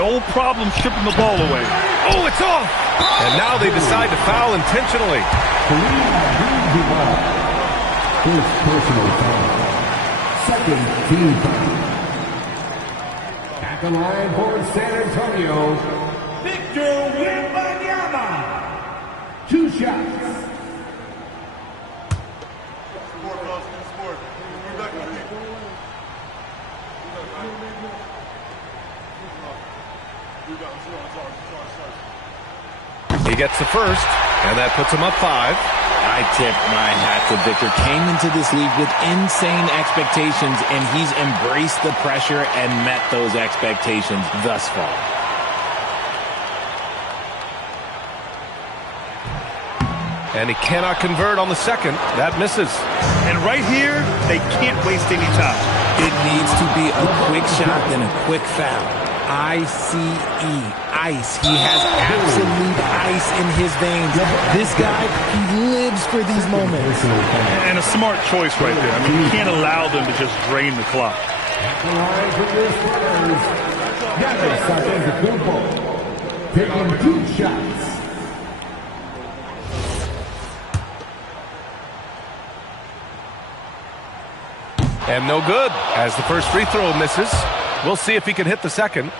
No problem stripping the ball away. Oh, it's off. And now they decide to foul intentionally. First personal foul. Second team foul. At the line for San Antonio, Victor Wembanyama. 2 shots. He gets the first, and that puts him up 5. I tip my hat to Victor. Came into this league with insane expectations, and he's embraced the pressure and met those expectations thus far. And he cannot convert on the second. That misses. And right here, they can't waste any time. It needs to be a quick shot and a quick foul. I-C-E, ice. He has absolute ice in his veins. This guy, he lives for these moments. And a smart choice right there. I mean, you can't allow them to just drain the clock. The line for the Spurs, Giannis Antetokounmpo, taking 2 shots. And no good, as the first free throw misses. We'll see if he can hit the second.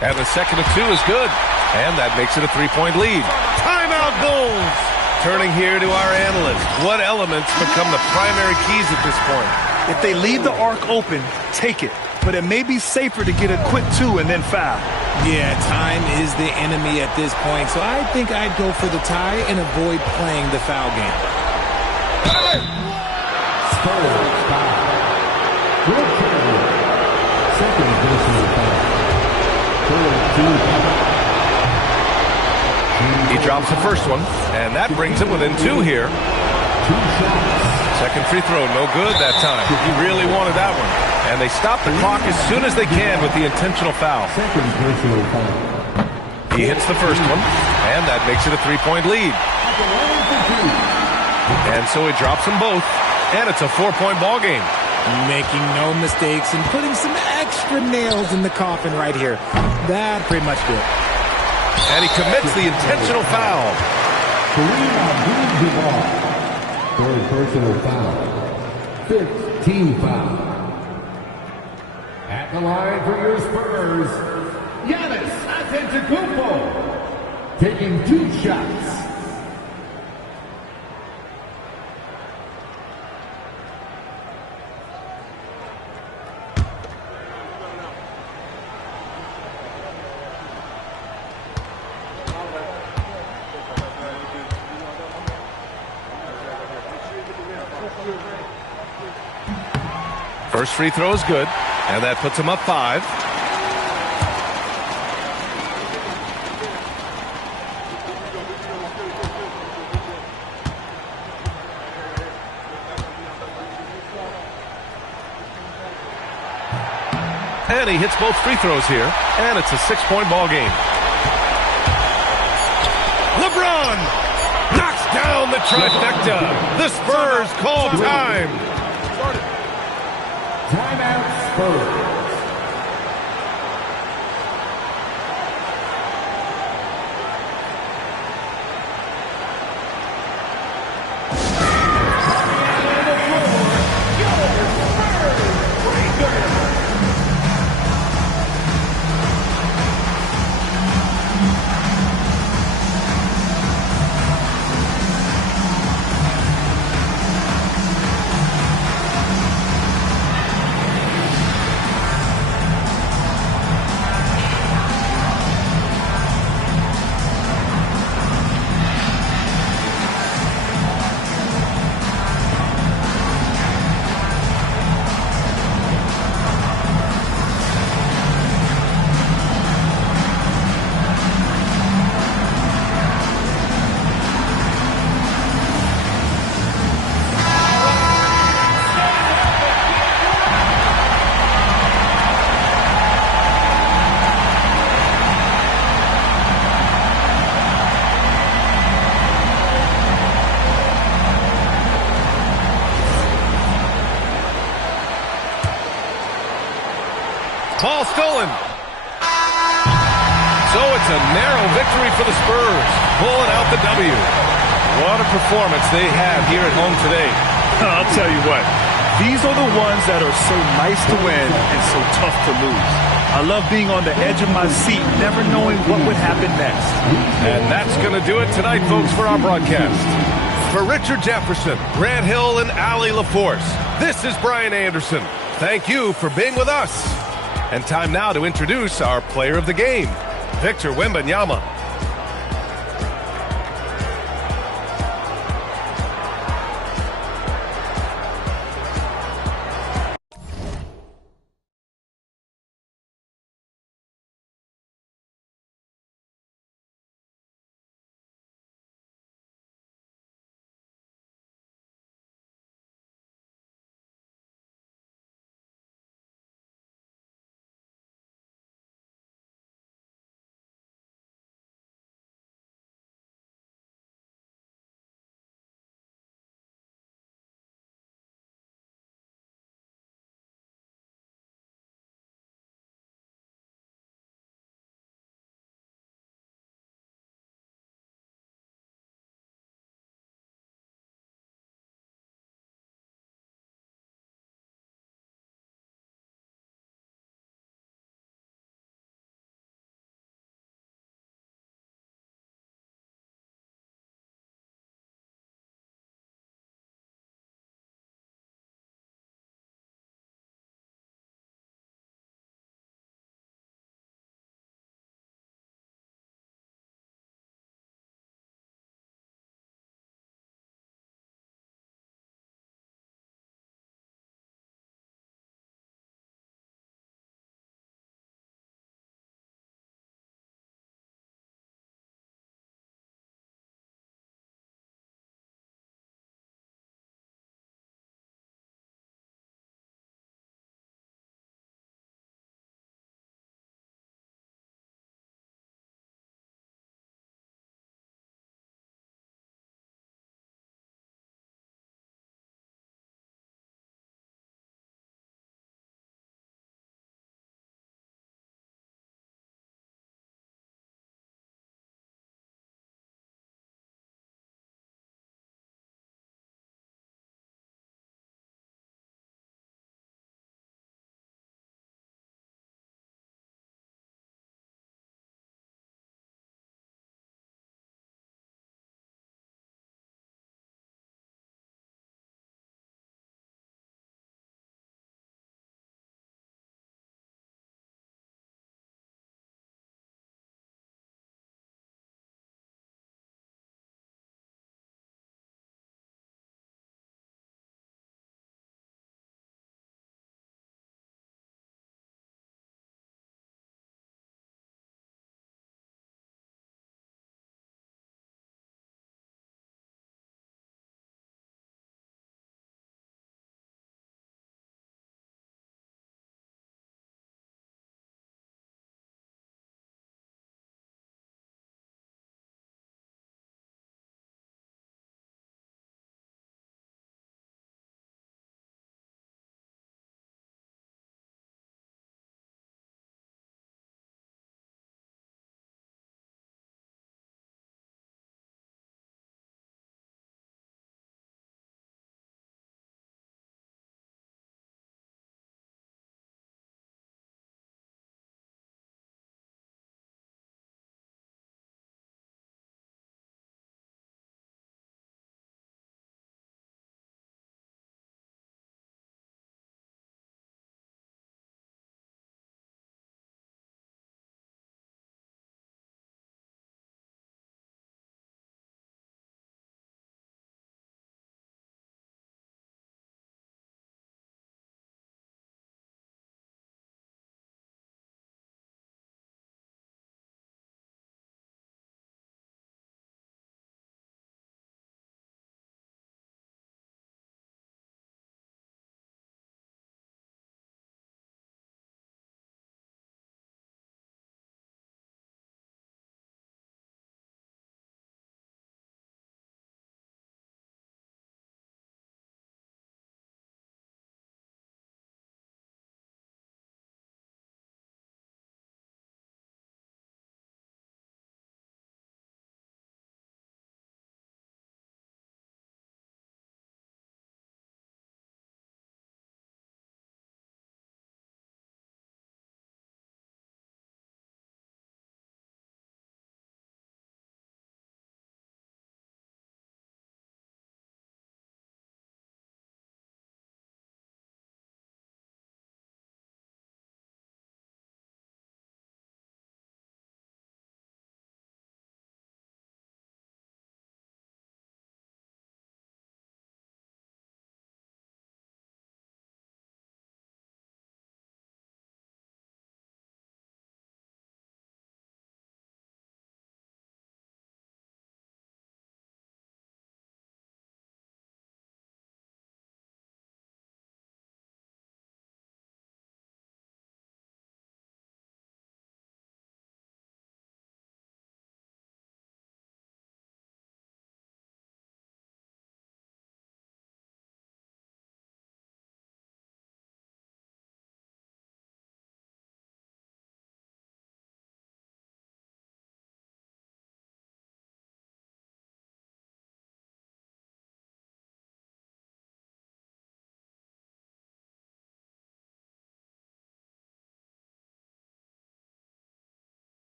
And the second of 2 is good. And that makes it a 3-point lead. Timeout Bulls! Turning here to our analyst. What elements become the primary keys at this point? If they leave the arc open, take it. But it may be safer to get a quick 2 and then foul. Yeah, time is the enemy at this point. So I think I'd go for the tie and avoid playing the foul game. Spurs foul. Will Chamberlain, second personal foul. Third team foul. He drops the first one, and that brings him within 2 here. 2 shots. Second free throw, no good that time. He really wanted that one. And they stop the clock as soon as they can with the intentional foul. Second personal foul. He hits the first one, and that makes it a 3-point lead. And so he drops them both, and it's a 4-point ball game. Making no mistakes and putting some extra nails in the coffin right here. That pretty much did. And he commits the intentional foul. Kareem Abdul-Jabbar, third personal foul. Fifth team foul. At At the line for your Spurs, Giannis Antetokounmpo, taking 2 shots. First free throw is good, and that puts him up 5. And he hits both free throws here, and it's a 6-point ball game. LeBron knocks down the trifecta. The Spurs call time. Timeout Spurs. Ball stolen. So it's a narrow victory for the Spurs, pulling out the W. What a performance they have here at home today. I'll tell you what, these are the ones that are so nice to win and so tough to lose. I love being on the edge of my seat, never knowing what would happen next. And that's going to do it tonight, folks, for our broadcast. For Richard Jefferson, Grant Hill, and Allie LaForce, this is Brian Anderson. Thank you for being with us. And time now to introduce our player of the game, Victor Wembanyama.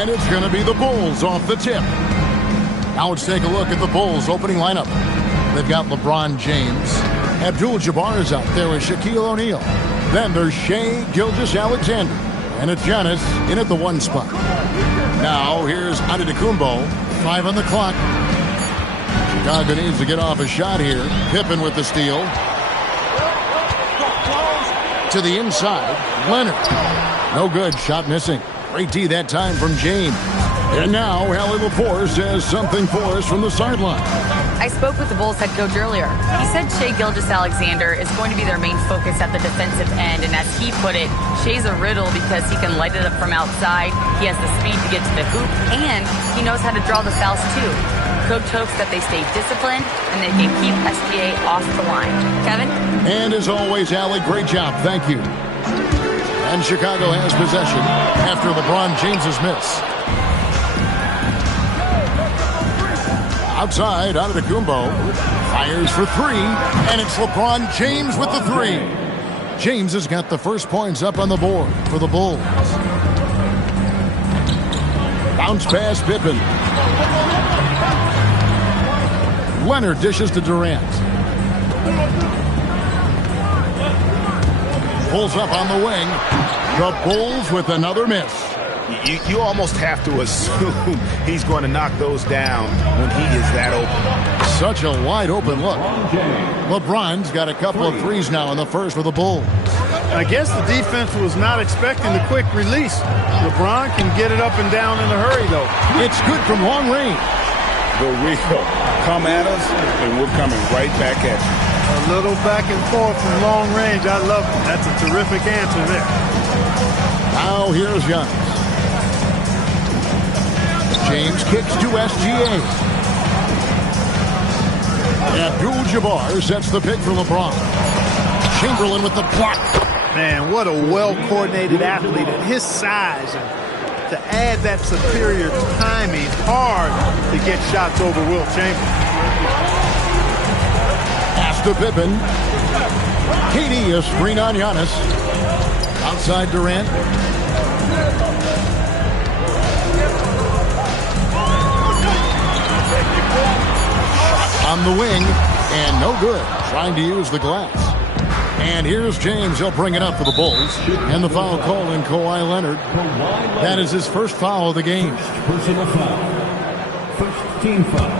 And it's going to be the Bulls off the tip. Now let's take a look at the Bulls opening lineup. They've got LeBron James. Abdul-Jabbar is out there with Shaquille O'Neal. Then there's Shai Gilgeous-Alexander. And it's Giannis in at the 1 spot. Now here's Antetokounmpo. 5 on the clock. Chicago needs to get off a shot here. Pippen with the steal. To the inside. Leonard. No good. Shot missing. Great D that time from James. And now Allie Lepore says something for us from the sideline. I spoke with the Bulls head coach earlier. He said Shai Gilgeous-Alexander is going to be their main focus at the defensive end. And as he put it, Shai's a riddle because he can light it up from outside. He has the speed to get to the hoop. And he knows how to draw the fouls too. Coach hopes that they stay disciplined and they can keep SGA off the line. Kevin? And as always, Allie, great job. Thank you. And Chicago has possession after LeBron James's miss. Outside, Antetokounmpo fires for 3, and it's LeBron James with the 3. James has got the first points up on the board for the Bulls. Bounce pass, Pippen. Leonard dishes to Durant. Pulls up on the wing. The Bulls with another miss. You almost have to assume he's going to knock those down when he is that open. Such a wide open look. LeBron's got a couple of threes now in the first for the Bulls. I guess the defense was not expecting the quick release. LeBron can get it up and down in a hurry, though. It's good from long range. The real come at us, and we're coming right back at you. A little back and forth from long range. I love it. That's a terrific answer there. Now here's Giannis. James kicks to SGA. Abdul-Jabbar sets the pick for LeBron. Chamberlain with the block. Man, what a well-coordinated athlete at his size. And to add that superior timing, hard to get shots over Wilt Chamberlain. Pass to Pippen. KD a screen on Giannis. Outside Durant. On the wing, and no good. Trying to use the glass. And here's James. He'll bring it up for the Bulls. And the foul call in Kawhi Leonard. That is his first foul of the game. Personal foul. First team foul.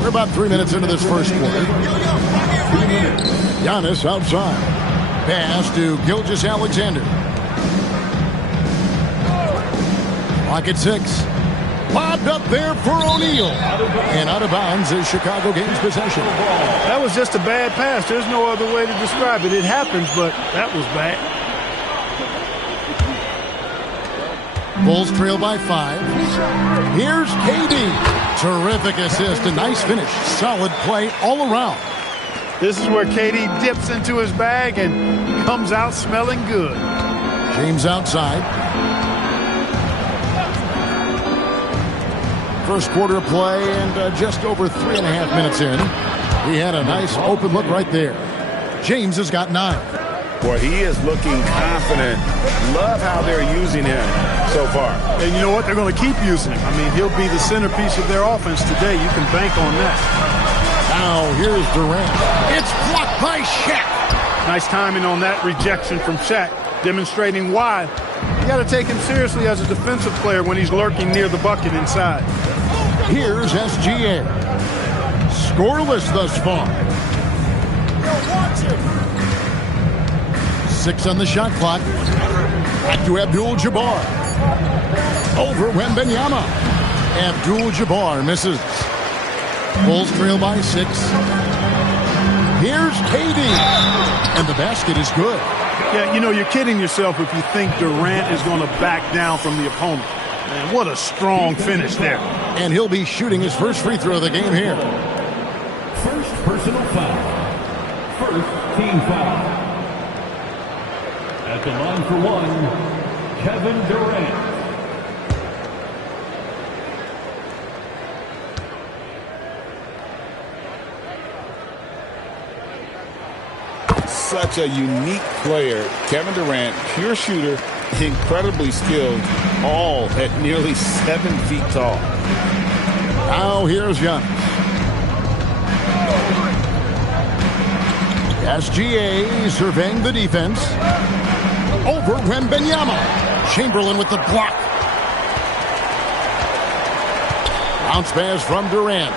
We're about 3 minutes into this first quarter. Giannis outside. Pass to Gilgeous-Alexander. Clock at 6. Lobbed up there for O'Neal. And out of bounds as Chicago gains possession. That was just a bad pass. There's no other way to describe it. It happens, but that was bad. Bulls trail by 5. Here's KD. Terrific assist. A nice finish. Solid play all around. This is where KD dips into his bag and comes out smelling good. James outside. First quarter of play and just over 3.5 minutes in. He had a nice open look right there. James has got 9. Boy, he is looking confident. Love how they're using him so far. And you know what? They're going to keep using him. I mean, he'll be the centerpiece of their offense today. You can bank on that. Now here's Durant. It's blocked by Shaq. Nice timing on that rejection from Shaq, demonstrating why you got to take him seriously as a defensive player when he's lurking near the bucket inside. Here's SGA. Scoreless thus far. 6 on the shot clock. Back to Abdul-Jabbar. Over Wembanyama. Abdul-Jabbar misses. Bulls trail by 6. Here's KD. And the basket is good. Yeah, you know, you're kidding yourself if you think Durant is going to back down from the opponent. Man, what a strong finish there. And he'll be shooting his first free throw of the game here. First personal foul. First team foul. At the line for 1, Kevin Durant. Such a unique player. Kevin Durant, pure shooter. incredibly skilled, all at nearly 7 feet tall. Now here's Giannis. SGA surveying the defense. Over Wembanyama. Chamberlain with the block. Bounce pass from Durant.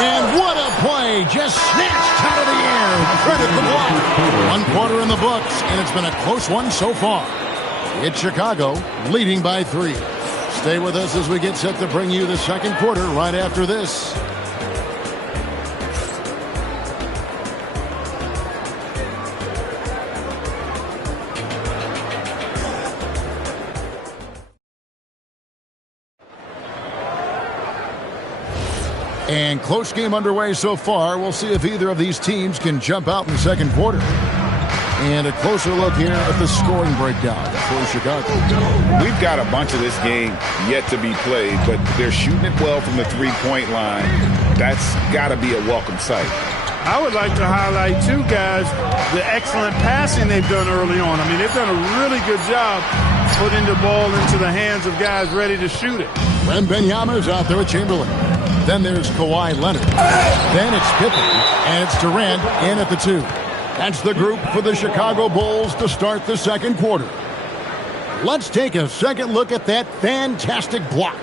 And what a play. Just snatched out of the air. Credit the block. 1 quarter in the books, and it's been a close one so far. It's Chicago leading by 3. Stay with us as we get set to bring you the second quarter right after this. And close game underway so far. We'll see if either of these teams can jump out in the second quarter. And a closer look here at the scoring breakdown for Chicago. We've got a bunch of this game yet to be played, but they're shooting it well from the three-point line. That's got to be a welcome sight. I would like to highlight, too, guys, the excellent passing they've done early on. I mean, they've done a really good job putting the ball into the hands of guys ready to shoot it. Wembanyama's out there with Chamberlain. Then there's Kawhi Leonard. Then it's Pippen, and it's Durant in at the 2. That's the group for the Chicago Bulls to start the second quarter. Let's take a second look at that fantastic block.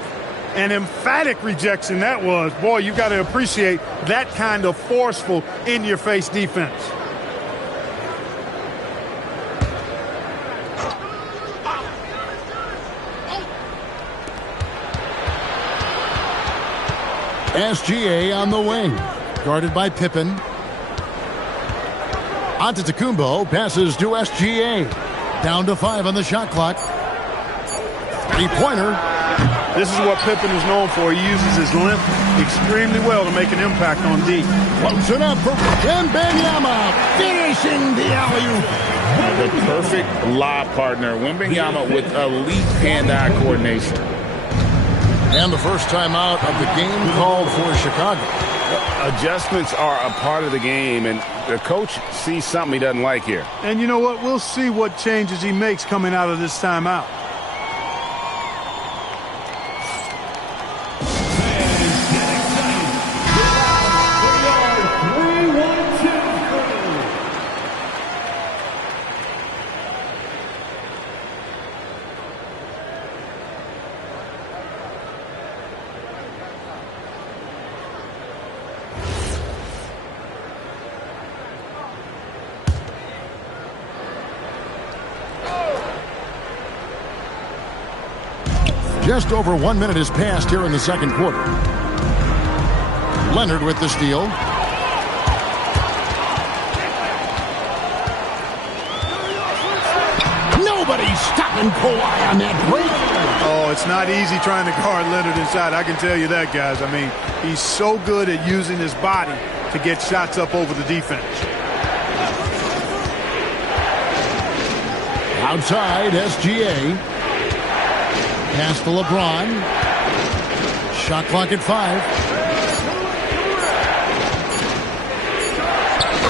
An emphatic rejection that was. Boy, you got to appreciate that kind of forceful, in-your-face defense. SGA on the wing, guarded by Pippen. Antetokounmpo passes to SGA. Down to 5 on the shot clock. Three-pointer. This is what Pippen is known for. He uses his length extremely well to make an impact on D. Close enough for Wembanyama, finishing the alley-oop. The perfect lob partner. Wembanyama with elite hand-eye coordination. And the first timeout of the game called for Chicago. Adjustments are a part of the game, and the coach sees something he doesn't like here. And you know what? We'll see what changes he makes coming out of this timeout. Just over 1 minute has passed here in the second quarter. Leonard with the steal. Nobody's stopping Kawhi on that break. Oh, it's not easy trying to guard Leonard inside. I can tell you that, guys. I mean, he's so good at using his body to get shots up over the defense. Outside, SGA. Pass to LeBron. Shot clock at 5.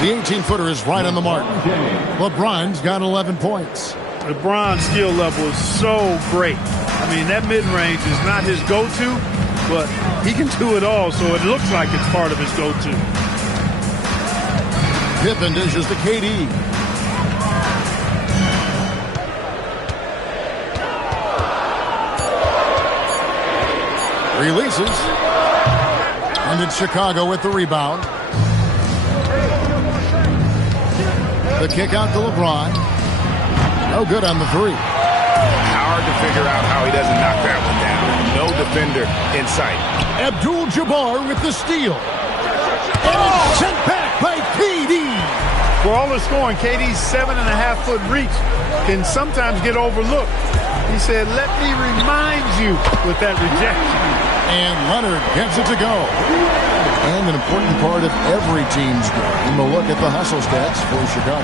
The 18-footer is right on the mark. LeBron's got 11 points. LeBron's skill level is so great. I mean, that mid-range is not his go-to, but he can do it all, so it looks like it's part of his go-to. Pippen dishes to KD. Releases. And it's Chicago with the rebound. The kick out to LeBron. No good on the 3. Hard to figure out how he doesn't knock that one down. No defender in sight. Abdul-Jabbar with the steal. And it's sent back by KD. For all the scoring, KD's 7.5-foot reach can sometimes get overlooked. He said, let me remind you with that rejection. And Leonard gets it to go. And an important part of every team's game. A look at the hustle stats for Chicago.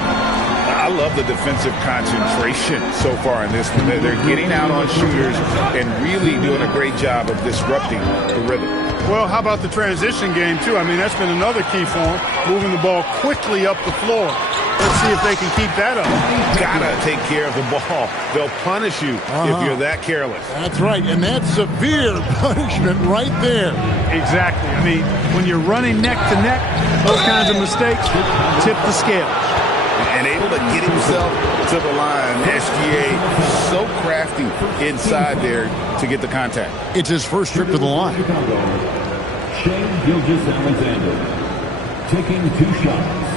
I love the defensive concentration so far in this one. They're getting out on shooters and really doing a great job of disrupting the rhythm. Well, how about the transition game, too? I mean, that's been another key for him, moving the ball quickly up the floor. Let's see if they can keep that up. Gotta take care of the ball. They'll punish you if you're that careless. That's right, and that's severe punishment right there. Exactly. I mean, when you're running neck to neck, those kinds of mistakes tip the scale. And able to get himself to the line. SGA so crafty inside there to get the contact. It's his first trip to the line. Shai Gilgeous-Alexander taking 2 shots.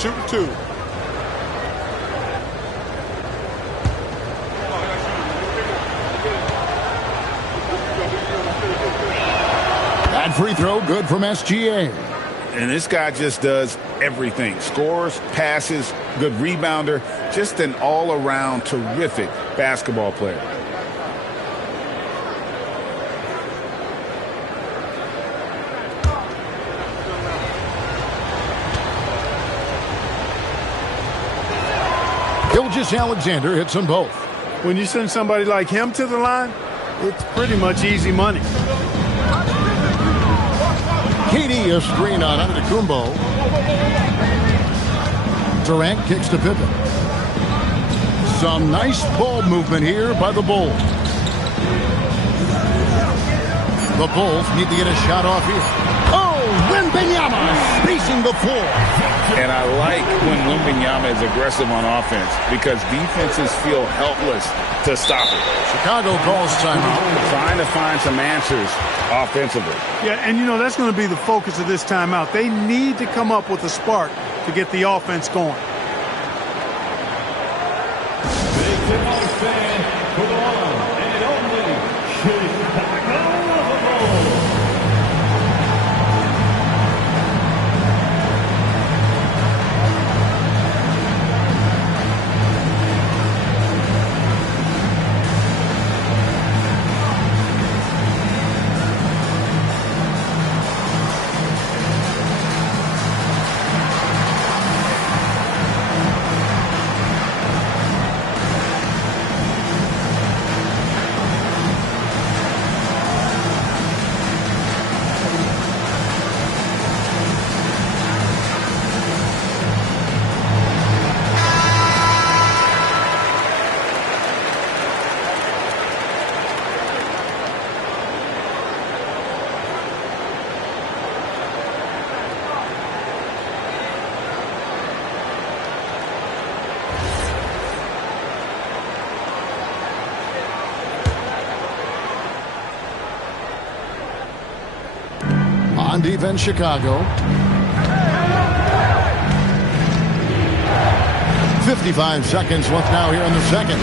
Shoot 2. That free throw good from SGA. And this guy just does everything. Scores, passes, good rebounder. Just an all-around terrific basketball player. Gilgeous-Alexander hits them both. When you send somebody like him to the line, it's pretty much easy money. KD a screen on Antetokounmpo. Durant kicks to Pippen. Some nice ball movement here by the Bulls. The Bulls need to get a shot off here. Oh, Wembanyama spacing the floor. And I like when Wembanyama is aggressive on offense because defenses feel helpless to stop it. Chicago calls timeout. Trying to find some answers offensively. Yeah, and you know, that's going to be the focus of this timeout. They need to come up with a spark to get the offense going. Big tip-off fan for the one and only Chicago Bulls. On defense, Chicago. 55 seconds left now here in the second.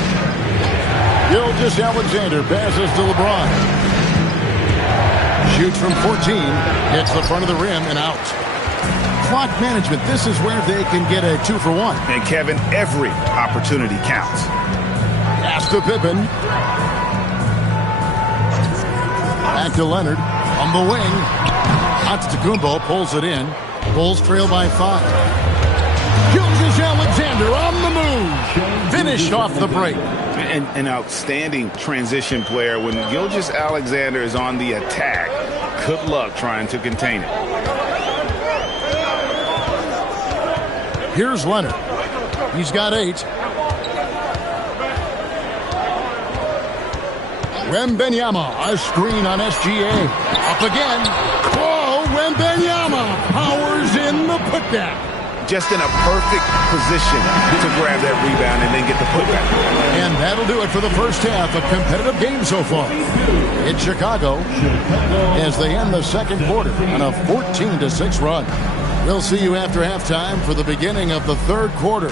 Gilgeous-Alexander passes to LeBron. Shoots from 14. Hits the front of the rim and out. Clock management. This is where they can get a 2 for 1. And Kevin, every opportunity counts. Pass to Pippen. Back to Leonard. On the wing. Antetokounmpo pulls it in. Bulls trail by 5. Gilgeous-Alexander on the move. Finished off the break. An outstanding transition player. When Gilgeous-Alexander is on the attack, good luck trying to contain it. Here's Leonard. He's got 8. Wembanyama, a screen on SGA. Up again. Whoa, Wembanyama powers in the putback. Just in a perfect position to grab that rebound and then get the putback. And that'll do it for the first half. A competitive game so far. It's Chicago as they end the second quarter on a 14-6 run. We'll see you after halftime for the beginning of the third quarter.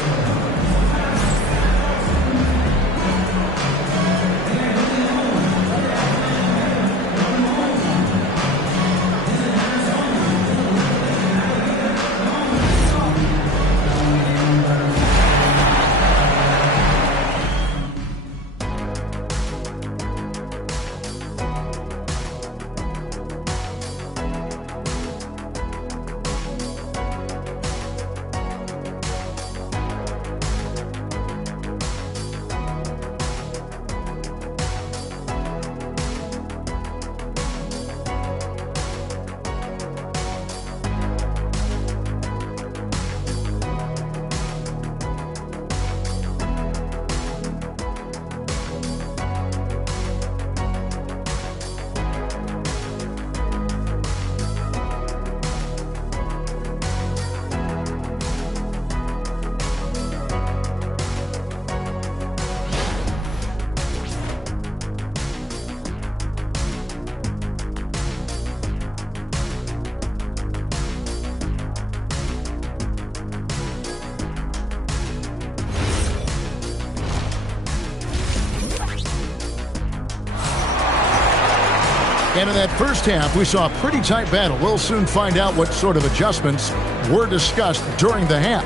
And in that first half, we saw a pretty tight battle. We'll soon find out what sort of adjustments were discussed during the half.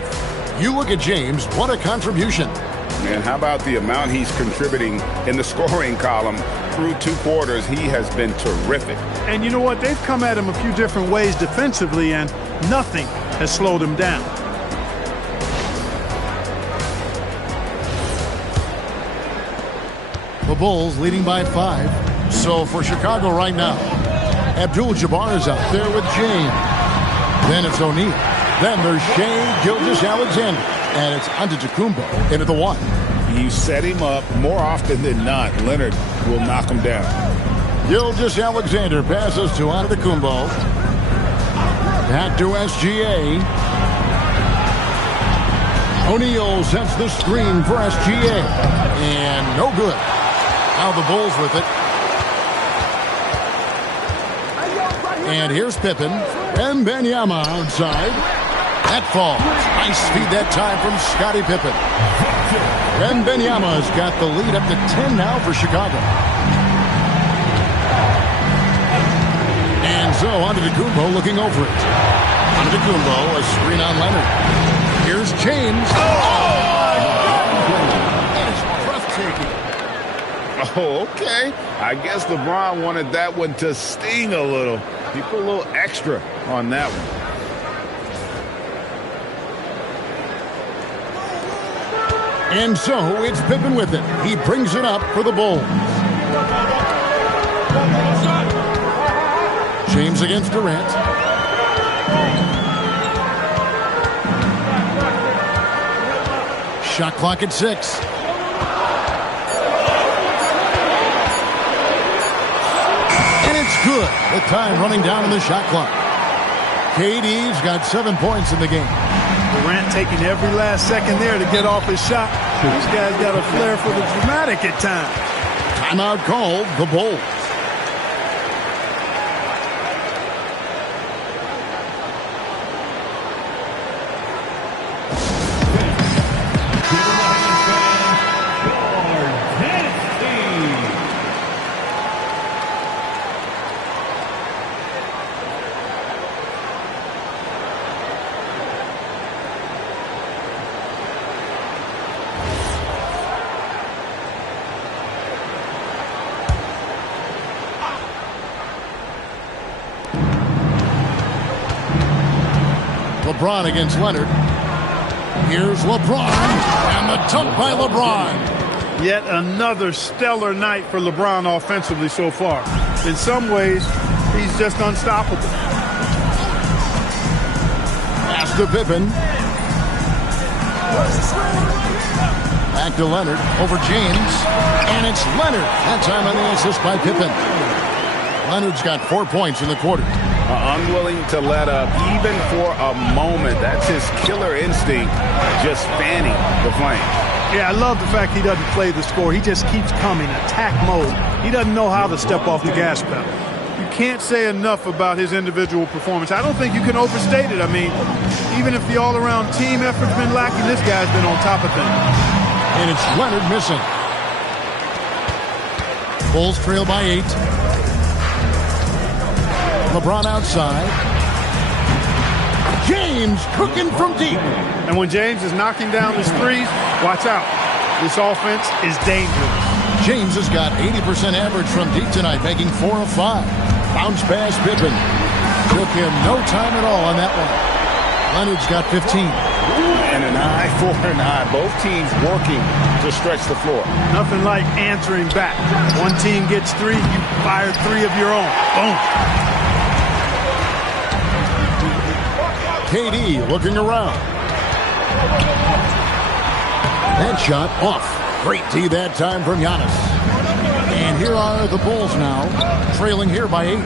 You look at James, what a contribution. Man, how about the amount he's contributing in the scoring column through 2 quarters? He has been terrific. And you know what? They've come at him a few different ways defensively, and nothing has slowed him down. The Bulls leading by 5. So for Chicago right now, Abdul-Jabbar is out there with James. Then it's O'Neal. Then there's Shai Gilgeous-Alexander. And it's Antetokounmpo into the 1. You set him up more often than not. Leonard will knock him down. Gilgeous-Alexander passes to Antetokounmpo. Back to SGA. O'Neal sets the screen for SGA. And no good. Now the Bulls with it. And here's Pippen. And Wembanyama outside. That falls. Nice speed that time from Scottie Pippen. Wembanyama's got the lead up to 10 now for Chicago. And so Antetokounmpo looking over it. Antetokounmpo, a screen on Leonard. Here's James. That is breathtaking. Oh, okay. I guess LeBron wanted that one to sting a little. He put a little extra on that one. And so it's Pippen with it. He brings it up for the Bulls. James against Durant. Shot clock at 6. And it's good. The time running down on the shot clock. KD's got 7 points in the game. Durant taking every last second there to get off his shot. This guy's got a flair for the dramatic at times. Timeout called, the Bulls. LeBron against Leonard. Here's LeBron, and the dunk by LeBron. Yet another stellar night for LeBron offensively so far. In some ways, he's just unstoppable. Pass to Pippen. Back to Leonard, over James, and it's Leonard. That time on the assist by Pippen. Leonard's got 4 points in the quarter. Unwilling to let up even for a moment. That's his killer instinct, just fanning the flame. Yeah, I love the fact he doesn't play the score. He just keeps coming, attack mode. He doesn't know how to step off the gas pedal. You can't say enough about his individual performance. I don't think you can overstate it. I mean, even if the all-around team effort's been lacking, this guy's been on top of things. And it's Leonard missing. Bulls trail by 8. LeBron outside. James cooking from deep. And when James is knocking down his threes, watch out. This offense is dangerous. James has got 80% average from deep tonight, making 4 of 5. Bounce pass Pippen. Took him no time at all on that one. Leonard's got 15. And an eye for an eye. Both teams working to stretch the floor. Nothing like answering back. One team gets 3, you fire 3 of your own. Boom. KD looking around. That shot off. Great D that time from Giannis. And here are the Bulls now, trailing here by 8.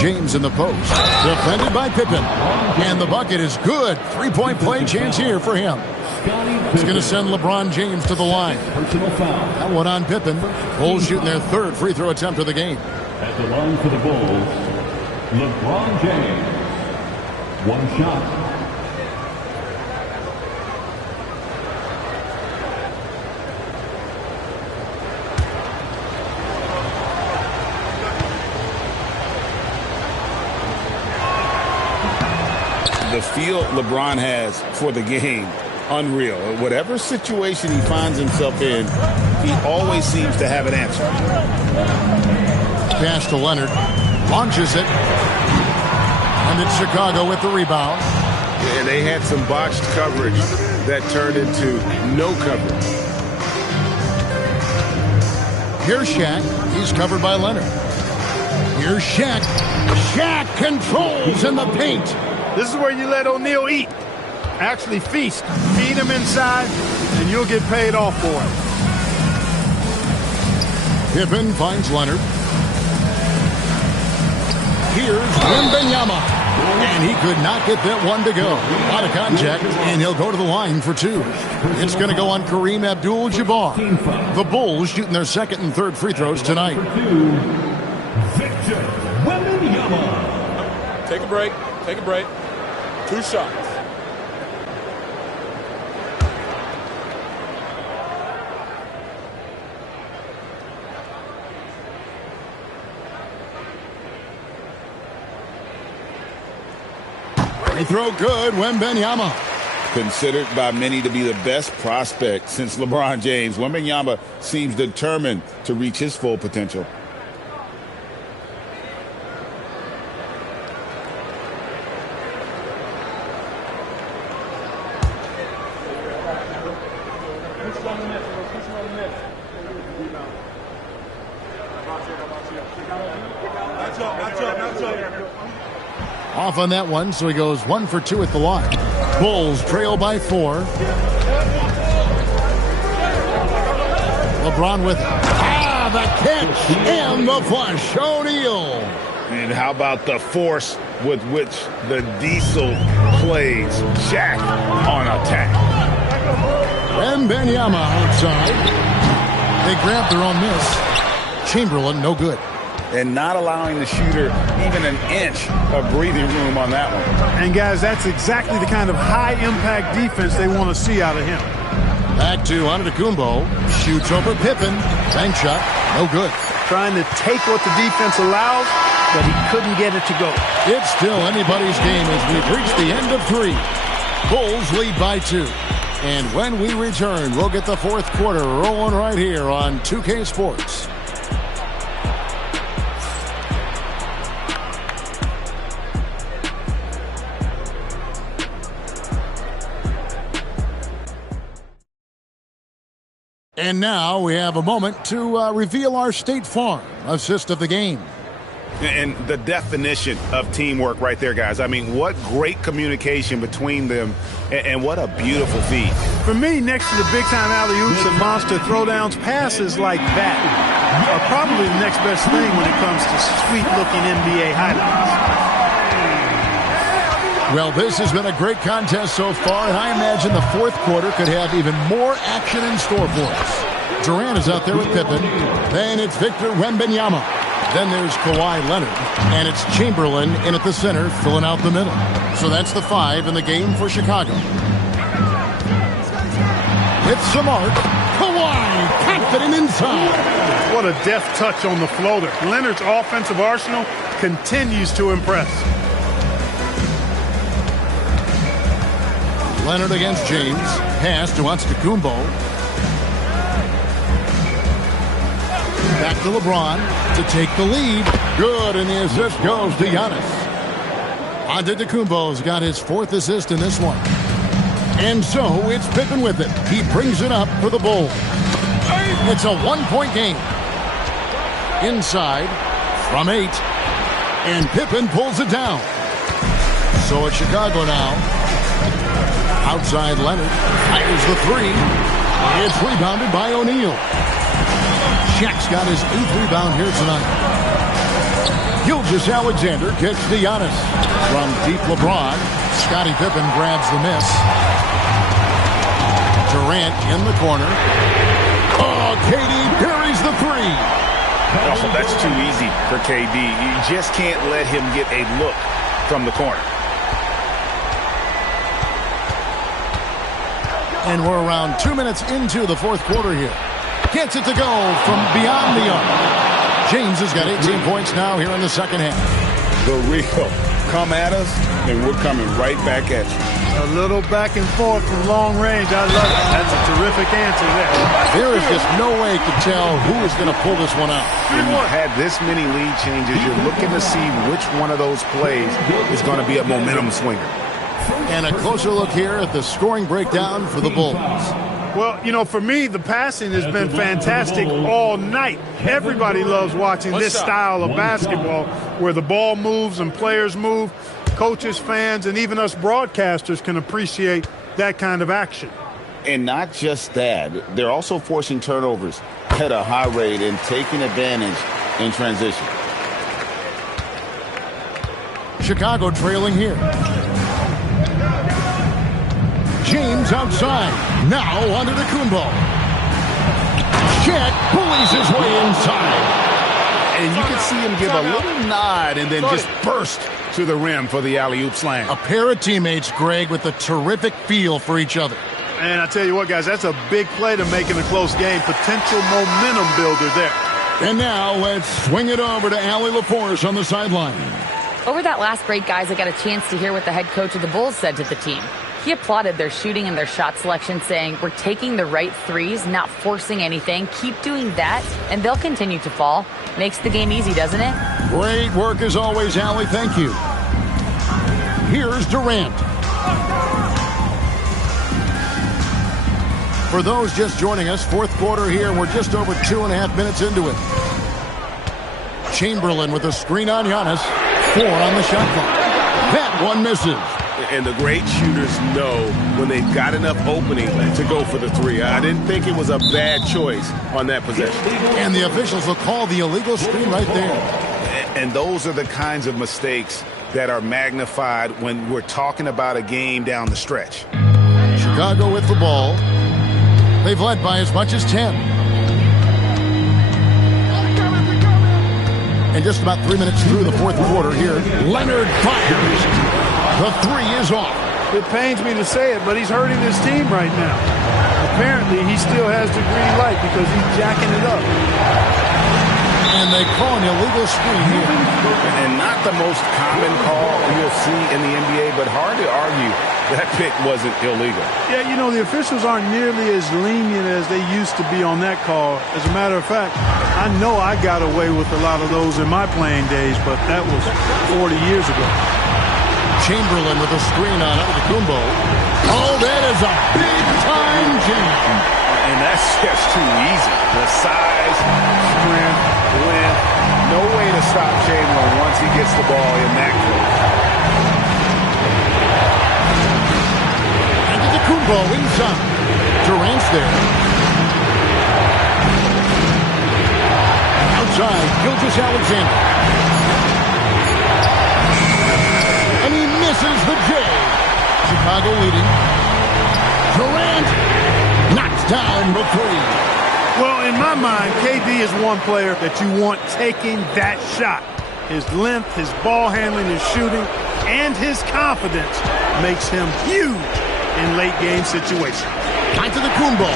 James in the post. Defended by Pippen. And the bucket is good. 3-point play chance here for him. It's going to send LeBron James to the line. That one on Pippen. Bulls shooting their 3rd free throw attempt of the game. At the line for the Bulls, LeBron James. 1 shot. the feel LeBron has for the game, unreal. Whatever situation he finds himself in, he always seems to have an answer. Pass to Leonard. Launches it. And it's Chicago with the rebound. Yeah, they had some botched coverage that turned into no coverage. Here's Shaq. He's covered by Leonard. Here's Shaq. Shaq controls in the paint. This is where you let O'Neal eat. Actually feast. Feed him inside, and you'll get paid off for it. Pippen finds Leonard. Here's Wembanyama. And he could not get that one to go. Out of contact, and he'll go to the line for two. It's going to go on Kareem Abdul-Jabbar. The Bulls shooting their second and third free throws tonight. Victor Wembanyama. Take a break. Take a break. 2 shots. Free throw good, Wembanyama. Considered by many to be the best prospect since LeBron James, Wembanyama seems determined to reach his full potential. Off on that one, so he goes 1 for 2 at the line. Bulls trail by 4. LeBron with it. The catch and the flush. O'Neal. And how about the force with which the Diesel plays Shaq on attack? Wembanyama outside. They grab their own miss. Chamberlain, no good. And not allowing the shooter even an inch of breathing room on that one. And, guys, that's exactly the kind of high-impact defense they want to see out of him. Back to Antetokounmpo. Shoots over Pippen. Bank shot. No good. Trying to take what the defense allows, but he couldn't get it to go. It's still anybody's game as we've reached the end of 3. Bulls lead by 2. And when we return, we'll get the fourth quarter rolling right here on 2K Sports. And now we have a moment to reveal our State Farm assist of the game. And the definition of teamwork right there, guys. I mean, what great communication between them, and what a beautiful feed. For me, next to the big-time alley-oops and monster throwdowns, passes like that are probably the next best thing when it comes to sweet-looking NBA highlights. Well, this has been a great contest so far, and I imagine the fourth quarter could have even more action in store for us. Durant is out there with Pippen. Then it's Victor Wembanyama. Then there's Kawhi Leonard. And it's Chamberlain in at the center, filling out the middle. So that's the 5 in the game for Chicago. It's the mark. Kawhi, confident inside. What a deft touch on the floater. Leonard's offensive arsenal continues to impress. Leonard against James. Pass to Antetokounmpo. Back to LeBron to take the lead. Good, and the assist goes to Giannis. Antetokounmpo's got his 4th assist in this one. And so it's Pippen with it. He brings it up for the Bulls. It's a 1-point game. Inside from 8. And Pippen pulls it down. So it's Chicago now. Outside Leonard, fires the 3. It's rebounded by O'Neal. Shaq's got his 8th rebound here tonight. Gilgeous-Alexander kicks to Giannis. From deep LeBron, Scottie Pippen grabs the miss. Durant in the corner. Oh, KD parries the 3. Oh, that's too easy for KD. You just can't let him get a look from the corner. And we're around 2 minutes into the fourth quarter here. Gets it to go from beyond the arc. James has got 18 points now here in the second half. The real come at us, and we're coming right back at you. A little back and forth from long range. I love it. That's a terrific answer there. There is just no way to tell who is going to pull this one out. When you've had this many lead changes, you're looking to see which one of those plays is going to be a momentum swinger. And a closer look here at the scoring breakdown for the Bulls. Well, you know, for me, the passing has been fantastic all night. Everybody loves watching this style of basketball where the ball moves and players move. Coaches, fans, and even us broadcasters can appreciate that kind of action. And not just that, they're also forcing turnovers at a high rate and taking advantage in transition. Chicago trailing here. James outside. Now onto the Kumbo. Chet bullies his way inside. And you can see him give a little nod and then just burst to the rim for the alley-oop slam. A pair of teammates, Greg, with a terrific feel for each other. And I tell you what, guys, that's a big play to make in a close game. Potential momentum builder there. And now let's swing it over to Allie LaForce on the sideline. Over that last break, guys, I got a chance to hear what the head coach of the Bulls said to the team. He applauded their shooting and their shot selection, saying, "We're taking the right threes, not forcing anything. Keep doing that, and they'll continue to fall." Makes the game easy, doesn't it? Great work as always, Allie. Thank you. Here's Durant. For those just joining us, fourth quarter here, and we're just over 2.5 minutes into it. Chamberlain with a screen on Giannis. 4 on the shot clock. That one misses. And the great shooters know when they've got enough opening to go for the three. I didn't think it was a bad choice on that possession. And the officials will call the illegal screen right there. And those are the kinds of mistakes that are magnified when we're talking about a game down the stretch. Chicago with the ball. They've led by as much as 10. And just about 3 minutes through the fourth quarter here, Leonard fires. The three is off. It pains me to say it, but he's hurting his team right now. Apparently, he still has the green light because he's jacking it up. And they call an illegal screen here. And not the most common call you'll see in the NBA, but hard to argue that pick wasn't illegal. Yeah, you know, the officials aren't nearly as lenient as they used to be on that call. As a matter of fact, I know I got away with a lot of those in my playing days, but that was 40 years ago. Chamberlain with a screen on Antetokounmpo. Oh, that is a big-time jam. And that's just too easy. The size, strength, length, no way to stop Chamberlain once he gets the ball in that close. Antetokounmpo inside. Durant's there. Outside, Gilgeous-Alexander. And he misses the J. Chicago leading. Durant knocks down the three. Well, in my mind, KD is one player that you want taking that shot. His length, his ball handling, his shooting, and his confidence makes him huge in late-game situations. Antetokounmpo.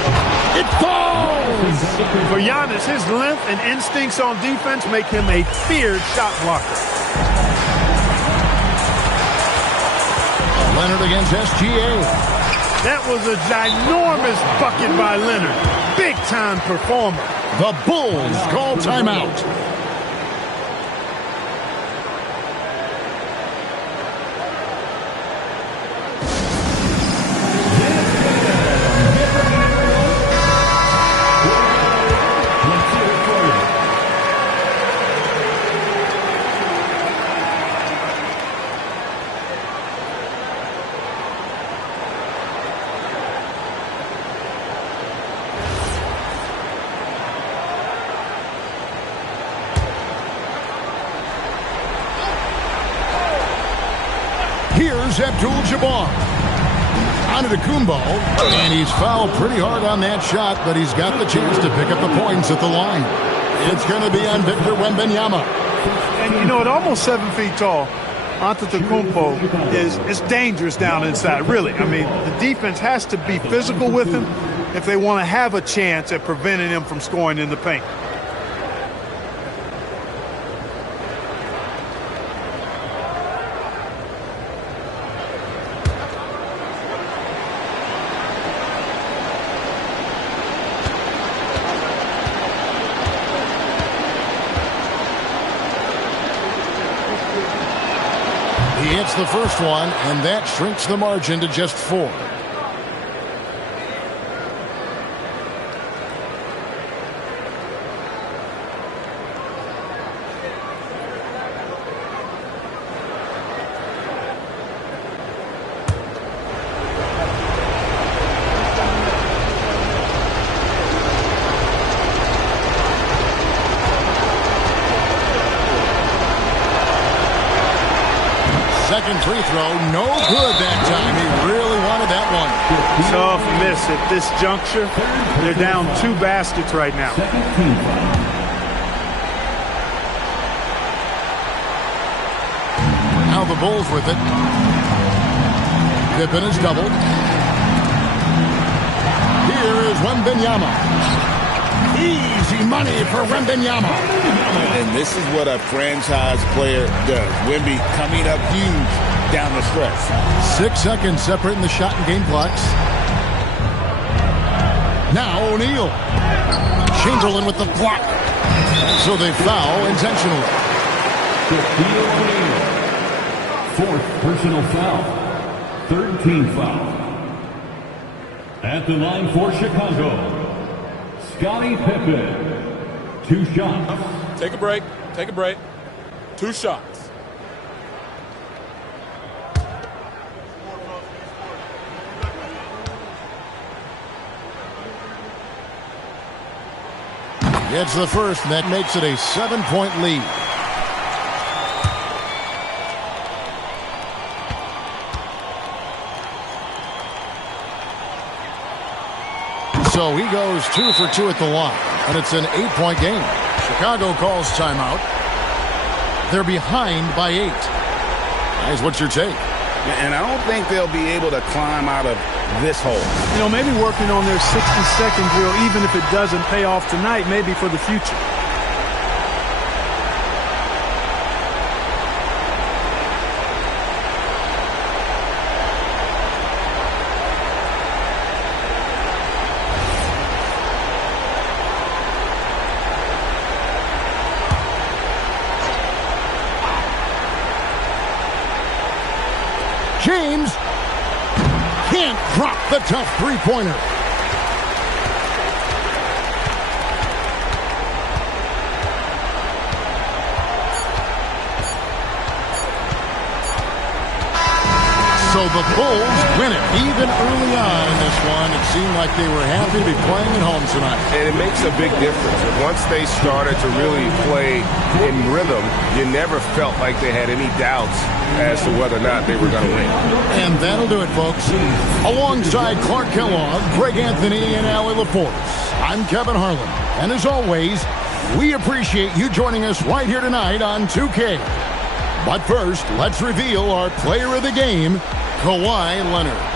It falls! For Giannis, his length and instincts on defense make him a feared shot blocker. Leonard against SGA. That was a ginormous bucket by Leonard. Big-time performer. The Bulls call timeout. Here's Abdul-Jabbar. Antetokounmpo, and he's fouled pretty hard on that shot, but he's got the chance to pick up the points at the line. It's going to be on Victor Wembanyama. And, you know, at almost 7 feet tall, Antetokounmpo is dangerous down inside, really. I mean, the defense has to be physical with him if they want to have a chance at preventing him from scoring in the paint. the first one, and that shrinks the margin to just 4. Second free throw, no good that time. He really wanted that one. Tough miss at this juncture. They're down 2 baskets right now. Now the Bulls with it. Pippen is doubled. Here is Wembanyama. Easy money for Wembanyama. And this is what a franchise player does. Wemby coming up huge down the stretch. 6 seconds separating the shot and game clocks. Now O'Neal. Chamberlain with the block. So they foul intentionally. Fourth personal foul. 3rd team foul. At the line for Chicago, Scottie Pippen. 2 shots. Take a break. Take a break. 2 shots. Gets the first, and that makes it a 7-point lead. So he goes 2 for 2 at the line, and it's an 8-point game. Chicago calls timeout. They're behind by 8. Guys, what's your take? And I don't think they'll be able to climb out of this hole. You know, maybe working on their 60-second drill, even if it doesn't pay off tonight, maybe for the future. James can't drop the tough three-pointer. So the Bulls win it. Even early on in this one, it seemed like they were happy to be playing at home tonight. And it makes a big difference. And once they started to really play in rhythm, you never felt like they had any doubts as to whether or not they were going to win. And that'll do it, folks. Alongside Clark Kellogg, Greg Anthony, and Allie LaForce, I'm Kevin Harlan. And as always, we appreciate you joining us right here tonight on 2K. But first, let's reveal our player of the game, Kawhi Leonard.